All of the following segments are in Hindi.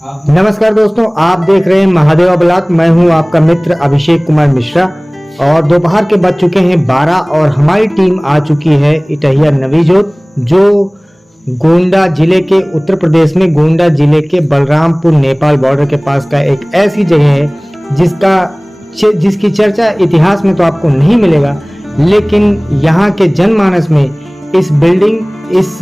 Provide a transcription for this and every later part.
नमस्कार दोस्तों, आप देख रहे हैं महादेवा ब्लॉग। मैं हूं आपका मित्र अभिषेक कुमार मिश्रा और दोपहर के बज चुके हैं 12 और हमारी टीम आ चुकी है इटहिया नवीजोत, जो गोंडा जिले के उत्तर प्रदेश में गोंडा जिले के बलरामपुर नेपाल बॉर्डर के पास का एक ऐसी जगह है जिसकी चर्चा इतिहास में तो आपको नहीं मिलेगा, लेकिन यहाँ के जनमानस में इस बिल्डिंग, इस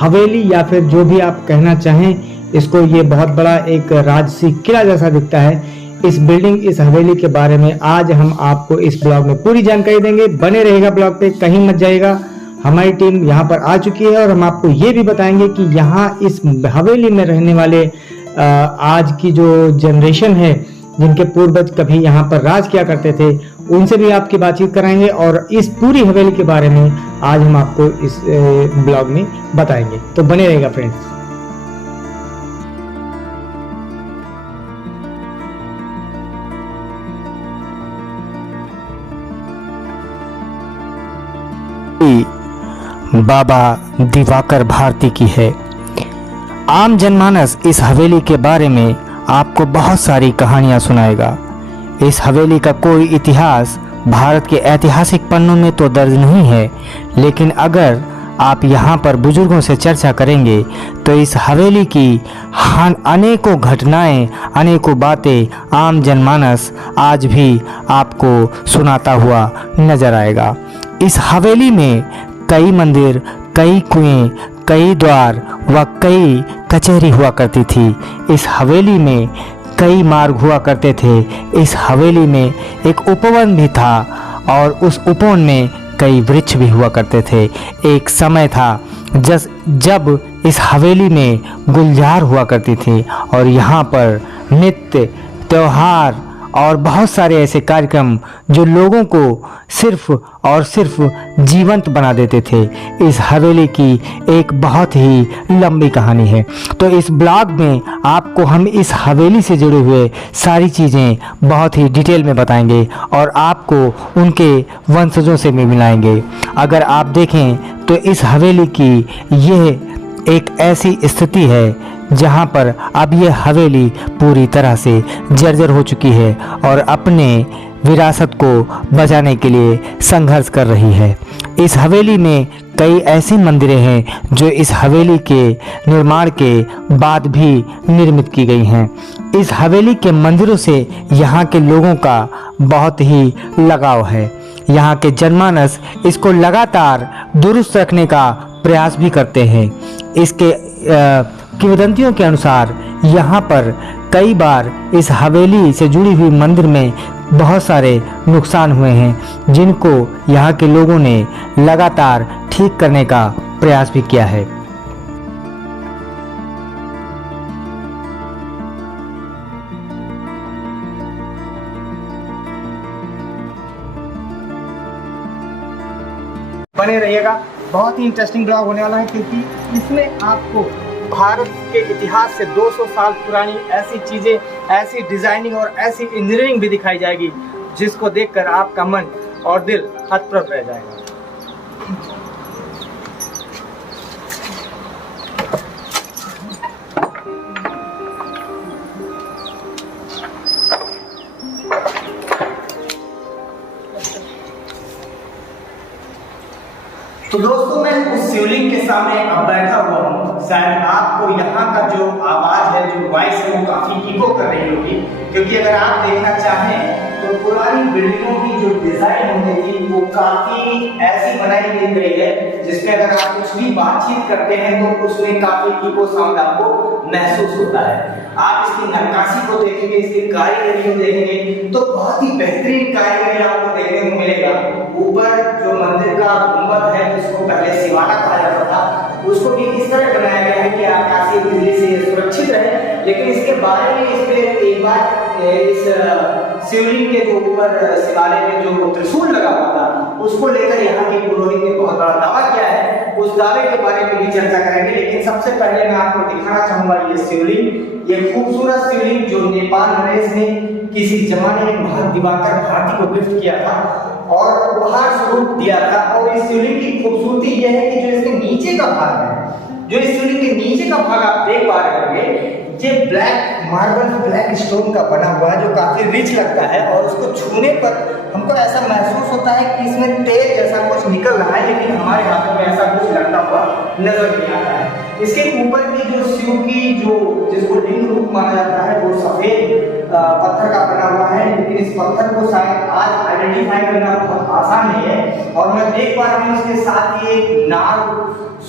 हवेली या फिर जो भी आप कहना चाहें, इसको ये बहुत बड़ा एक राजसी किला जैसा दिखता है। इस बिल्डिंग, इस हवेली के बारे में आज हम आपको इस ब्लॉग में पूरी जानकारी देंगे। बने रहेगा ब्लॉग पे, कहीं मत जाएगा। हमारी टीम यहाँ पर आ चुकी है और हम आपको ये भी बताएंगे कि यहाँ इस हवेली में रहने वाले आज की जो जनरेशन है, जिनके पूर्वज कभी यहाँ पर राज किया करते थे, उनसे भी आपकी बातचीत कराएंगे और इस पूरी हवेली के बारे में आज हम आपको इस ब्लॉग में बताएंगे। तो बने रहेगा फ्रेंड्स। बाबा दिवाकर भारती की है। आम जनमानस इस हवेली के बारे में आपको बहुत सारी कहानियां सुनाएगा। इस हवेली का कोई इतिहास भारत के ऐतिहासिक पन्नों में तो दर्ज नहीं है, लेकिन अगर आप यहाँ पर बुजुर्गों से चर्चा करेंगे तो इस हवेली की अनेकों घटनाएं, अनेकों बातें आम जनमानस आज भी आपको सुनाता हुआ नजर आएगा। इस हवेली में कई मंदिर, कई कुएं, कई द्वार व कई कचहरी हुआ करती थी। इस हवेली में कई मार्ग हुआ करते थे। इस हवेली में एक उपवन भी था और उस उपवन में कई वृक्ष भी हुआ करते थे। एक समय था जब इस हवेली में गुलजार हुआ करती थी और यहाँ पर नित्य, त्योहार और बहुत सारे ऐसे कार्यक्रम जो लोगों को सिर्फ और सिर्फ जीवंत बना देते थे। इस हवेली की एक बहुत ही लंबी कहानी है, तो इस ब्लॉग में आपको हम इस हवेली से जुड़े हुए सारी चीज़ें बहुत ही डिटेल में बताएंगे और आपको उनके वंशजों से भी मिलाएंगे। अगर आप देखें तो इस हवेली की यह एक ऐसी स्थिति है जहां पर अब यह हवेली पूरी तरह से जर्जर हो चुकी है और अपने विरासत को बचाने के लिए संघर्ष कर रही है। इस हवेली में कई ऐसी मंदिरें हैं जो इस हवेली के निर्माण के बाद भी निर्मित की गई हैं। इस हवेली के मंदिरों से यहाँ के लोगों का बहुत ही लगाव है। यहाँ के जनमानस इसको लगातार दुरुस्त रखने का प्रयास भी करते हैं। इसके किंवदंतियों के अनुसार यहाँ पर कई बार इस हवेली से जुड़ी हुई मंदिर में बहुत सारे नुकसान हुए हैं, जिनको यहाँ के लोगों ने लगातार ठीक करने का प्रयास भी किया है। बने रहिएगा, बहुत ही इंटरेस्टिंग ब्लॉग होने वाला है, क्योंकि इसमें आपको भारत के इतिहास से 200 साल पुरानी ऐसी चीज़ें, ऐसी डिज़ाइनिंग और ऐसी इंजीनियरिंग भी दिखाई जाएगी जिसको देखकर आपका मन और दिल हतप्रभ रह जाएगा। तो दोस्तों, मैं उस शिवलिंग के सामने अब बैठा हुआ हूँ। शायद आपको यहाँ का जो आवाज है, जो वॉइस है, वो काफी इको कर रही होगी, क्योंकि अगर आप देखना चाहें तो पुरानी बिल्डिंगों की जो डिजाइन होती थी वो काफी ऐसी बनाई गई है जिसमें अगर आप कुछ भी बातचीत करते हैं तो उसमें काफी इको साउंड आपको महसूस होता है। आप इसकी नक्काशी को देखेंगे, इसकी कारीगरी को देखेंगे तो बहुत ही बेहतरीन कारीगरी आपको देखने को मिलेगा। ऊपर जो मंदिर का गुंबद है, जिसको पहले शिवाला कहा जाता था, उसको भी इस तरह बनाया गया है कि आकाशीय बिजली से सुरक्षित रहे। लेकिन इसके बारे में इस पे एक बार इस शिवलिंग के ऊपर शिवालय में जो त्रिशूल लगा हुआ था, उसको लेकर यहाँ के पुरोहित ने बहुत बड़ा दावा किया है। उस दावे के बारे में भी चर्चा करेंगे, लेकिन सबसे पहले मैं आपको दिखाना चाहूंगा ये शिवलिंग, ये खूबसूरत शिवलिंग जो नेपाल नरेश ने किसी जमाने में दिवाकर भारती को गिफ्ट किया था और उपहार स्वरूप दिया था। और इस शिवलिंग की खूबसूरती यह है कि जो इसके नीचे का भाग है, जो इस शिवलिंग के नीचे का भाग आप देख पा रहे होंगे, ये ब्लैक मार्बल ब्लैक स्टोन का बना हुआ है जो काफी रिच लगता है और उसको छूने पर हमको ऐसा महसूस होता है कि इसमें तेल जैसा कुछ निकल रहा है, लेकिन हमारे हाथों में ऐसा कुछ लगता हुआ नजर नहीं आता है। इसके ऊपर की जो शिव की जो जिसको लिंग रूप माना जाता है वो सफेद पत्थर का बना हुआ है, लेकिन इस पत्थर को शायद आज आइडेंटिफाई करना बहुत आसान नहीं है। और मैं देख पा रहा हूँ इसके साथ ही एक नाग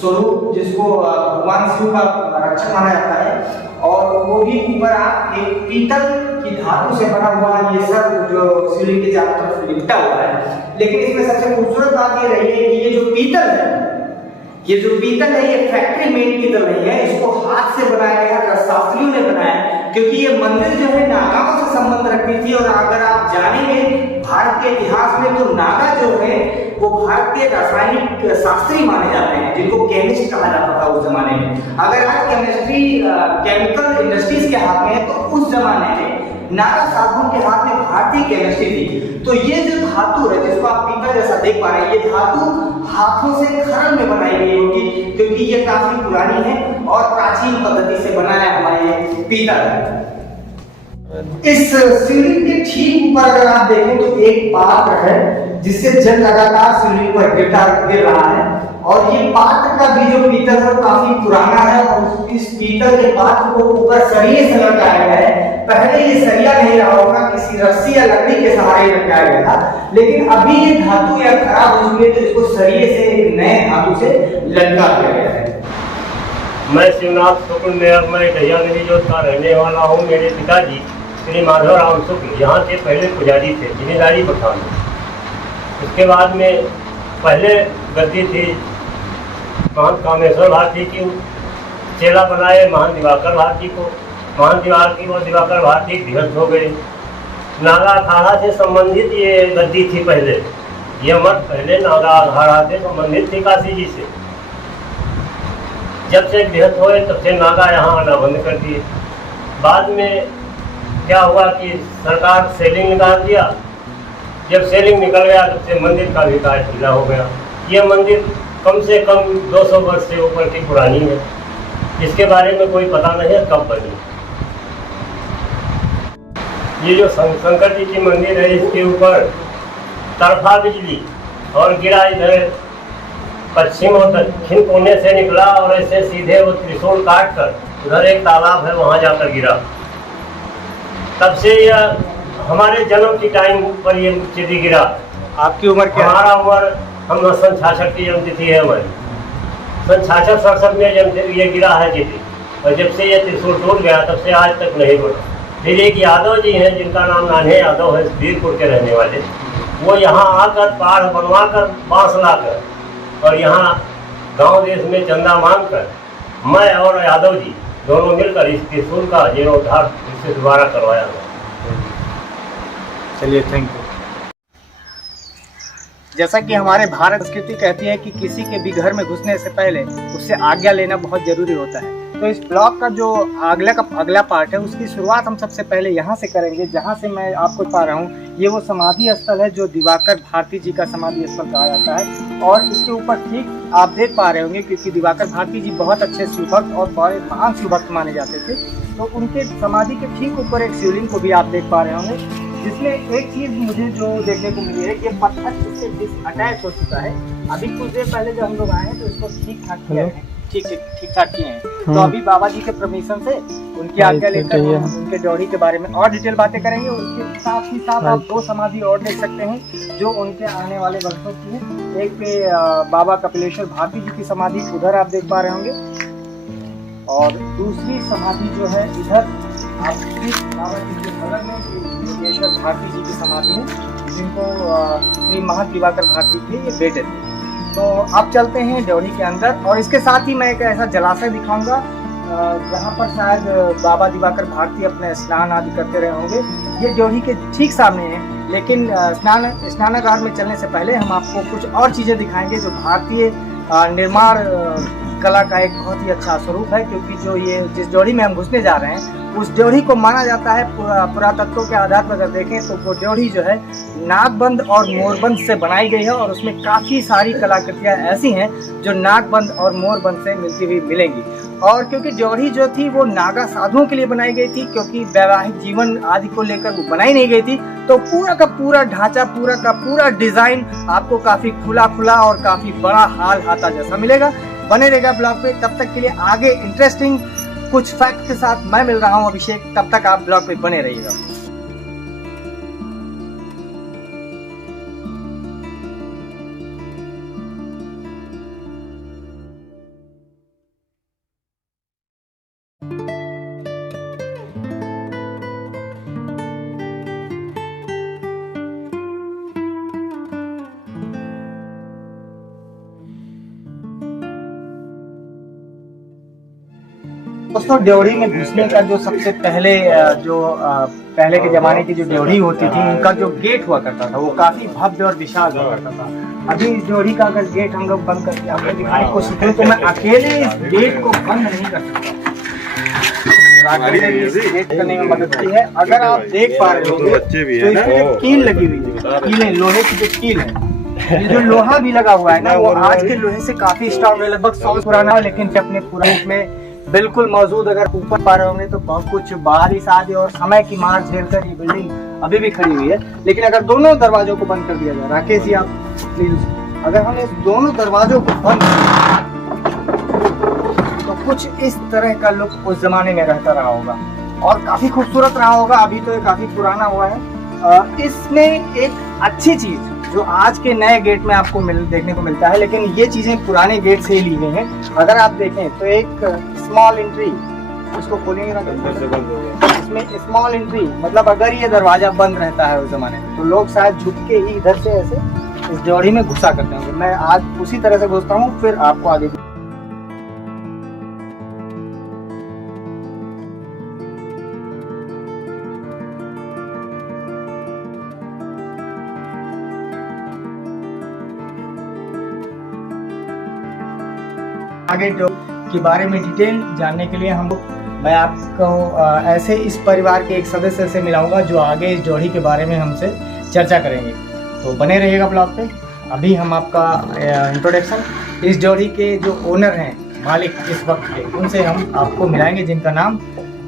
स्वरूप जिसको भगवान शिव का रक्षक माना जाता है, और वो भी ऊपर आप एक पीतल की धातु से बना हुआ ये सब जो शिवलिंग के चारों तरफ लिपटा हुआ है। लेकिन इसमें सबसे खूबसूरत बात ये रही है कि ये जो पीतल है, ये जो पीतल है ये फैक्ट्री मेड पीतल नहीं है, इसको हाथ से बनाया गया, शास्त्रियों ने बनाया, क्योंकि ये मंदिर जो है नागाओं से संबंध रखती थी। और अगर आप जानेंगे भारत के इतिहास में तो नागा जो है वो भारतीय रासायनिक शास्त्री माने जाते हैं, जिनको केमिस्ट कहा जाता था उस जमाने में। अगर आज केमिस्ट्री केमिकल इंडस्ट्रीज के हाथ में है तो उस जमाने में नागा साधुओं के हाथ में भारतीय केमिस्ट्री थी। तो ये जो धातु है जिसको आप पीतल जैसा देख पा रहे हैं, ये धातु हाथों से खरल में बनाई गई होगी, क्योंकि ये काफी पुरानी है और प्राचीन पद्धति से बना है हमारा ये पीतल। इस शिवलिंग के ठीक ऊपर अगर आप देखें तो एक पात्र है जिससे जल लगातार शिवलिंग पर गिर रहा है, और ये पात्र का भी जो पीतल है काफी पुराना है, और इस पीतल के पात्र को ऊपर सरिये से लटकाया गया है। पहले ये सरिया नहीं रहा होगा, किसी रस्सी या लकड़ी के सहारे लटकाया गया था, लेकिन अभी ये धातु या खराब हो चुकी है तो इसको सरिये से एक नए धातु से लटका दिया गया है। मैं शिवनाथ शुक्ल मेयर, मैं दहिया नदी जोत का रहने वाला हूँ। मेरे पिताजी श्री माधव राम शुक्ल यहाँ के पहले पुजारी थे, जिम्मेदारी पठान। उसके बाद में पहले गद्दी थी महंत कामेश्वर भारती की, चेला बनाए महान दिवाकर भारती को। महान दिवाकर भारती ध्वस्त हो गए। नागा अखाड़ा से संबंधित ये गद्दी थी पहले, ये मठ पहले नागा अखाड़ा से संबंधित थी काशी जी से। जब से ध्वस्त हुए तब से नागा यहाँ आना बंद कर दिए। बाद में क्या हुआ कि सरकार सेलिंग निकाल दिया। जब सेलिंग निकल गया तब से मंदिर का भी कार्य ढीला हो गया। ये मंदिर कम से कम 200 वर्ष से ऊपर की पुरानी है, इसके बारे में कोई पता नहीं है कब बनी। ये जो शंकर जी की मंदिर है, इसके ऊपर तरफा बिजली और गिरा इधर पश्चिम और दक्षिण कोने से निकला और ऐसे सीधे वो त्रिशूल काट कर उधर एक तालाब है वहाँ जाकर गिरा। तब से यह हमारे जन्म की टाइम पर ये चिड़ी गिरा। आपकी उम्र क्या है? हमारा उम्र हम सन 66 की जन्मतिथि है हमारी। सन 66-67 में ये गिरा है चिड़ी, और जब से ये त्रिशूल टूट गया तब से आज तक नहीं बढ़ा। फिर एक यादव जी हैं जिनका नाम नान्हे यादव है, वीरपुर के रहने वाले, वो यहाँ आकर पहाड़ बनवा कर बांस लाकर और यहाँ गांव देश में चंदा मांग कर मैं और यादव जी दोनों मिलकर इस त्रिशूल का जीर्णोद्धार इससे दोबारा करवाया। चलिए, थैंक यू। जैसा कि हमारे भारत संस्कृति कहती है कि किसी के भी घर में घुसने से पहले उससे आज्ञा लेना बहुत जरूरी होता है। तो इस ब्लॉग का जो अगला पार्ट है उसकी शुरुआत हम सबसे पहले यहाँ से करेंगे, जहाँ से मैं आपको पा रहा हूँ ये वो समाधि स्थल है जो दिवाकर भारती जी का समाधि स्थल कहा जाता है। और इसके ऊपर ठीक आप देख पा रहे होंगे, क्योंकि दिवाकर भारती जी बहुत अच्छे शिवभक्त और बड़े महान शिवभक्त माने जाते थे, तो उनके समाधि के ठीक ऊपर एक शिवलिंग को भी आप देख पा रहे होंगे, जिसमें एक चीज़ मुझे जो देखने को मिली है कि पत्थर से डिसअटैच हो चुका है। अभी कुछ देर पहले जब हम लोग आए हैं तो इसको ठीक ठाक किया है, ठीक ठाक किए हैं। तो अभी बाबा जी के परमिशन से उनकी आज्ञा लेकर उनके ड्योढ़ी के बारे में और डिटेल बातें करेंगे। उसके साथ ही साथ आप 2 समाधि और देख सकते हैं जो उनके आने वाले वर्षों की है। एक पे बाबा कपिलेश्वर भारती जी की समाधि उधर आप देख पा रहे होंगे, और दूसरी समाधि जो है इधर आप बाबा जी के बगल में योगेश्वर भारती जी की समाधि है, जिनको श्री महंत दिवाकर भारती के ये बेटे थे। तो अब चलते हैं ड्योढ़ी के अंदर, और इसके साथ ही मैं एक ऐसा जलाशय दिखाऊंगा जहाँ पर शायद बाबा दिवाकर भारती अपने स्नान आदि करते रहे होंगे। ये ड्योढ़ी के ठीक सामने है, लेकिन स्नानागार में चलने से पहले हम आपको कुछ और चीज़ें दिखाएंगे जो भारतीय निर्माण कला का एक बहुत ही अच्छा स्वरूप है। क्योंकि जो ये जिस ड्योढ़ी में हम घुसने जा रहे हैं उस ड्योढ़ी को माना जाता है, पुरातत्वों के आधार पर अगर देखें तो वो ड्योढ़ी जो है नागबंद और मोरबंद से बनाई गई है और उसमें काफ़ी सारी कलाकृतियाँ ऐसी हैं जो नागबंद और मोरबंद से मिलती हुई मिलेंगी। और क्योंकि ड्योढ़ी जो थी वो नागा साधुओं के लिए बनाई गई थी, क्योंकि वैवाहिक जीवन आदि को लेकर वो बनाई नहीं गई थी, तो पूरा का पूरा ढांचा, पूरा का पूरा डिज़ाइन आपको काफ़ी खुला खुला और काफ़ी बड़ा हाल हाथा जैसा मिलेगा। बने रहेगा ब्लॉग पे, तब तक के लिए आगे इंटरेस्टिंग कुछ फैक्ट के साथ मैं मिल रहा हूं अभिषेक, तब तक आप ब्लॉग पे बने रहिएगा। दोस्तों, ड्योढ़ी में घुसने का जो सबसे पहले पहले के ज़माने की जो ड्योढ़ी होती थी, उनका जो गेट हुआ करता था वो काफ़ी भव्य और विशाल हुआ करता था। अभी इस ड्योढ़ी का अगर गेट हम लोग बंद करके आपको दिखाने की कोशिश करें तो मैं अकेले इस गेट को बंद नहीं कर सकता। गेट करने में मदद की है। अगर आप देख पा रहे होंगे तो इसमें कील लगी हुई है, कीलें, लोहे की जो कील है, ये जो लोहा भी लगा हुआ है ना, वो आज के लोहे से काफ़ी स्ट्रॉन्ग है, लगभग 100 पुराना, लेकिन अपने पूरे रूप में बिल्कुल मौजूद। अगर ऊपर पा रहे होंगे तो बहुत कुछ बारिश आदि और समय की मार झेलकर ये बिल्डिंग अभी भी खड़ी हुई है। लेकिन अगर दोनों दरवाजों को बंद कर दिया जाए, राकेश जी आप प्लीज, अगर हम इस दोनों दरवाजों को बंद तो कुछ इस तरह का लुक उस जमाने में रहता रहा होगा और काफी खूबसूरत रहा होगा। अभी तो ये काफी पुराना हुआ है। इसमें एक अच्छी चीज जो आज के नए गेट में आपको देखने को मिलता है, लेकिन ये चीजें पुराने गेट से ही ली गई हैं। अगर आप देखें तो एक स्मॉल एंट्री, इसको खोलेंगे ना, इसमें स्मॉल एंट्री मतलब अगर ये दरवाजा बंद रहता है उस जमाने में तो लोग शायद झुक के ही इधर से ऐसे इस ड्योढ़ी में घुसा करते होंगे। मैं आज उसी तरह से घुसता हूँ, फिर आपको आगे जो के बारे में डिटेल जानने के लिए मैं आपको ऐसे इस परिवार के एक सदस्य से मिलाऊंगा जो आगे इस ड्योढ़ी के बारे में हमसे चर्चा करेंगे। तो बने रहिएगा ब्लॉग पे। अभी हम आपका इंट्रोडक्शन इस ड्योढ़ी के जो ओनर हैं, मालिक इस वक्त के, उनसे हम आपको मिलाएंगे, जिनका नाम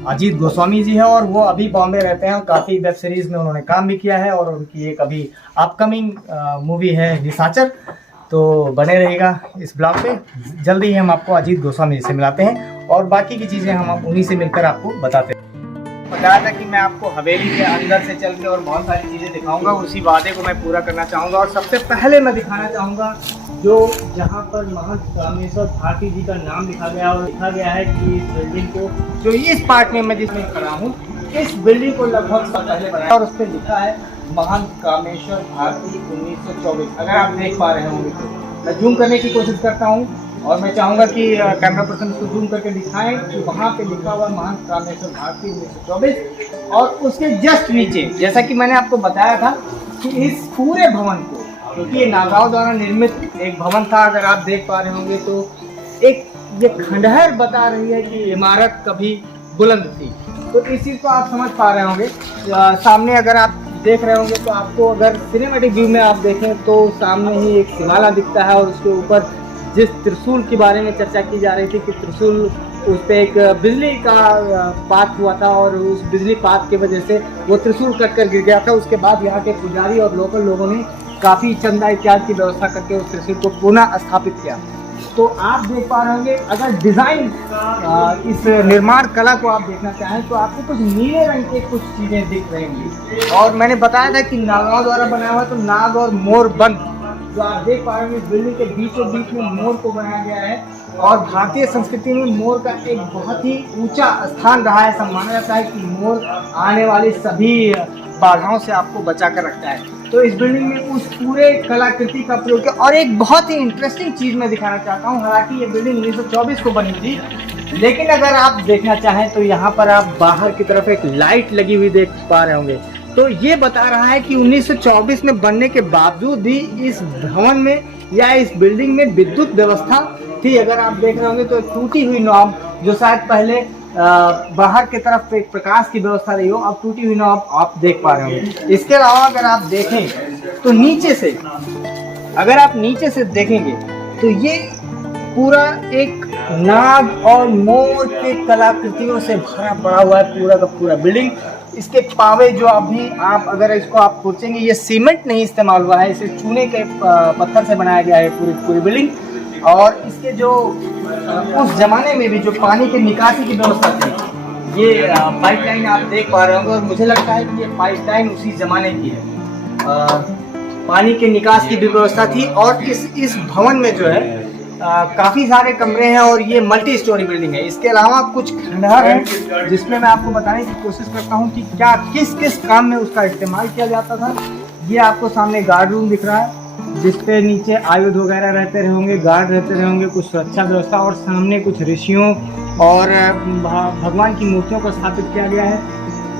अजीत गोस्वामी जी है और वो अभी बॉम्बे रहते हैं और काफ़ी वेब सीरीज़ में उन्होंने काम भी किया है और उनकी एक अभी अपकमिंग मूवी है निशाचर। तो बने रहेगा इस ब्लॉग पे। जल्दी ही हम आपको अजीत गोस्वामी से मिलाते हैं और बाकी की चीज़ें हम उन्हीं से मिलकर आपको बताते हैं। बताया था कि मैं आपको हवेली के अंदर से चल के और बहुत सारी चीज़ें दिखाऊंगा, उसी वादे को मैं पूरा करना चाहूँगा। और सबसे पहले मैं दिखाना चाहूँगा जो जहाँ पर महंत कामेश्वर भारती जी का नाम लिखा गया और लिखा गया है कि इस बिल्डिंग को, जो इस पार्ट में मैं जिसमें खड़ा हूँ, इस बिल्डिंग को लगभग पहले बनाया और उस पर लिखा है महंत कामेश्वर भारती 1924। अगर आप देख पा रहे होंगे तो मैं जूम करने की कोशिश करता हूं और मैं चाहूंगा कि कैमरा पर्सन उसको जूम करके दिखाएं कि वहां पे लिखा हुआ महंत कामेश्वर भारती 1924 और उसके जस्ट नीचे, जैसा कि मैंने आपको बताया था कि इस पूरे भवन को, क्योंकि ये नागांव द्वारा निर्मित एक भवन था, अगर आप देख पा रहे होंगे तो एक ये खंडहर बता रही है कि इमारत कभी बुलंद थी। तो इस चीज़ को आप समझ पा रहे होंगे। सामने अगर आप देख रहे होंगे तो आपको अगर सिनेमैटिक व्यू में आप देखें तो सामने ही एक शिवाला दिखता है और उसके ऊपर जिस त्रिशूल के बारे में चर्चा की जा रही थी कि त्रिशूल, उस पर एक बिजली का पात हुआ था और उस बिजली पात की वजह से वो त्रिशूल कट कर गिर गया था। उसके बाद यहाँ के पुजारी और लोकल लोगों ने काफ़ी चंदा इत्यादि की व्यवस्था करके उस त्रिशूल को पुनः स्थापित किया। तो आप देख पा रहे होंगे, अगर डिज़ाइन इस निर्माण कला को आप देखना चाहें तो आपको कुछ नीले रंग के कुछ चीज़ें दिख रही होंगी। और मैंने बताया था कि नागांव द्वारा बनाया हुआ, तो नाग और मोर बंद जो आप देख पा रहे होंगे, बिल्डिंग के बीचों बीच में मोर को बनाया गया है और भारतीय संस्कृति में मोर का एक बहुत ही ऊंचा स्थान रहा है। ऐसा माना जाता है कि मोर आने वाली सभी बाधाओं से आपको बचा कर रखता है। तो इस बिल्डिंग में उस पूरे कलाकृति का प्रयोग किया। और एक बहुत ही इंटरेस्टिंग चीज़ मैं दिखाना चाहता हूँ, हालांकि ये बिल्डिंग 1924 को बनी थी, लेकिन अगर आप देखना चाहें तो यहाँ पर आप बाहर की तरफ एक लाइट लगी हुई देख पा रहे होंगे। तो ये बता रहा है कि 1924 में बनने के बावजूद भी इस भवन में या इस बिल्डिंग में विद्युत व्यवस्था थी। अगर आप देख रहे होंगे तो टूटी हुई नॉब जो शायद पहले बाहर की तरफ एक प्रकाश की व्यवस्था रही हो। अब टूटी हुई नाव आप देख पा रहे होंगे। इसके अलावा अगर आप देखें तो नीचे से, अगर आप नीचे से देखेंगे तो ये पूरा एक नाग और मोर के कलाकृतियों से भरा पड़ा हुआ है पूरा का पूरा बिल्डिंग। इसके पावे जो अभी आप अगर इसको आप पूछेंगे, ये सीमेंट नहीं इस्तेमाल हुआ है, इसे चूने के पत्थर से बनाया गया है पूरी बिल्डिंग। और इसके जो उस जमाने में भी जो पानी के निकासी की व्यवस्था थी, ये पाइपलाइन आप देख पा रहे होंगे और मुझे लगता है कि ये पाइपलाइन उसी जमाने की है। पानी के निकास की भी व्यवस्था थी। और इस भवन में जो है काफ़ी सारे कमरे हैं और ये मल्टी स्टोरी बिल्डिंग है। इसके अलावा कुछ खंडहर हैं जिसमें मैं आपको बताने की कोशिश करता हूँ कि क्या किस किस काम में उसका इस्तेमाल किया जाता था। ये आपको सामने गार्ड रूम दिख रहा है जिसपे नीचे आयुध वगैरह रहते रहे होंगे, गार्ड रहते रहे होंगे, कुछ सुरक्षा व्यवस्था, और सामने कुछ ऋषियों और भगवान की मूर्तियों को स्थापित किया गया है।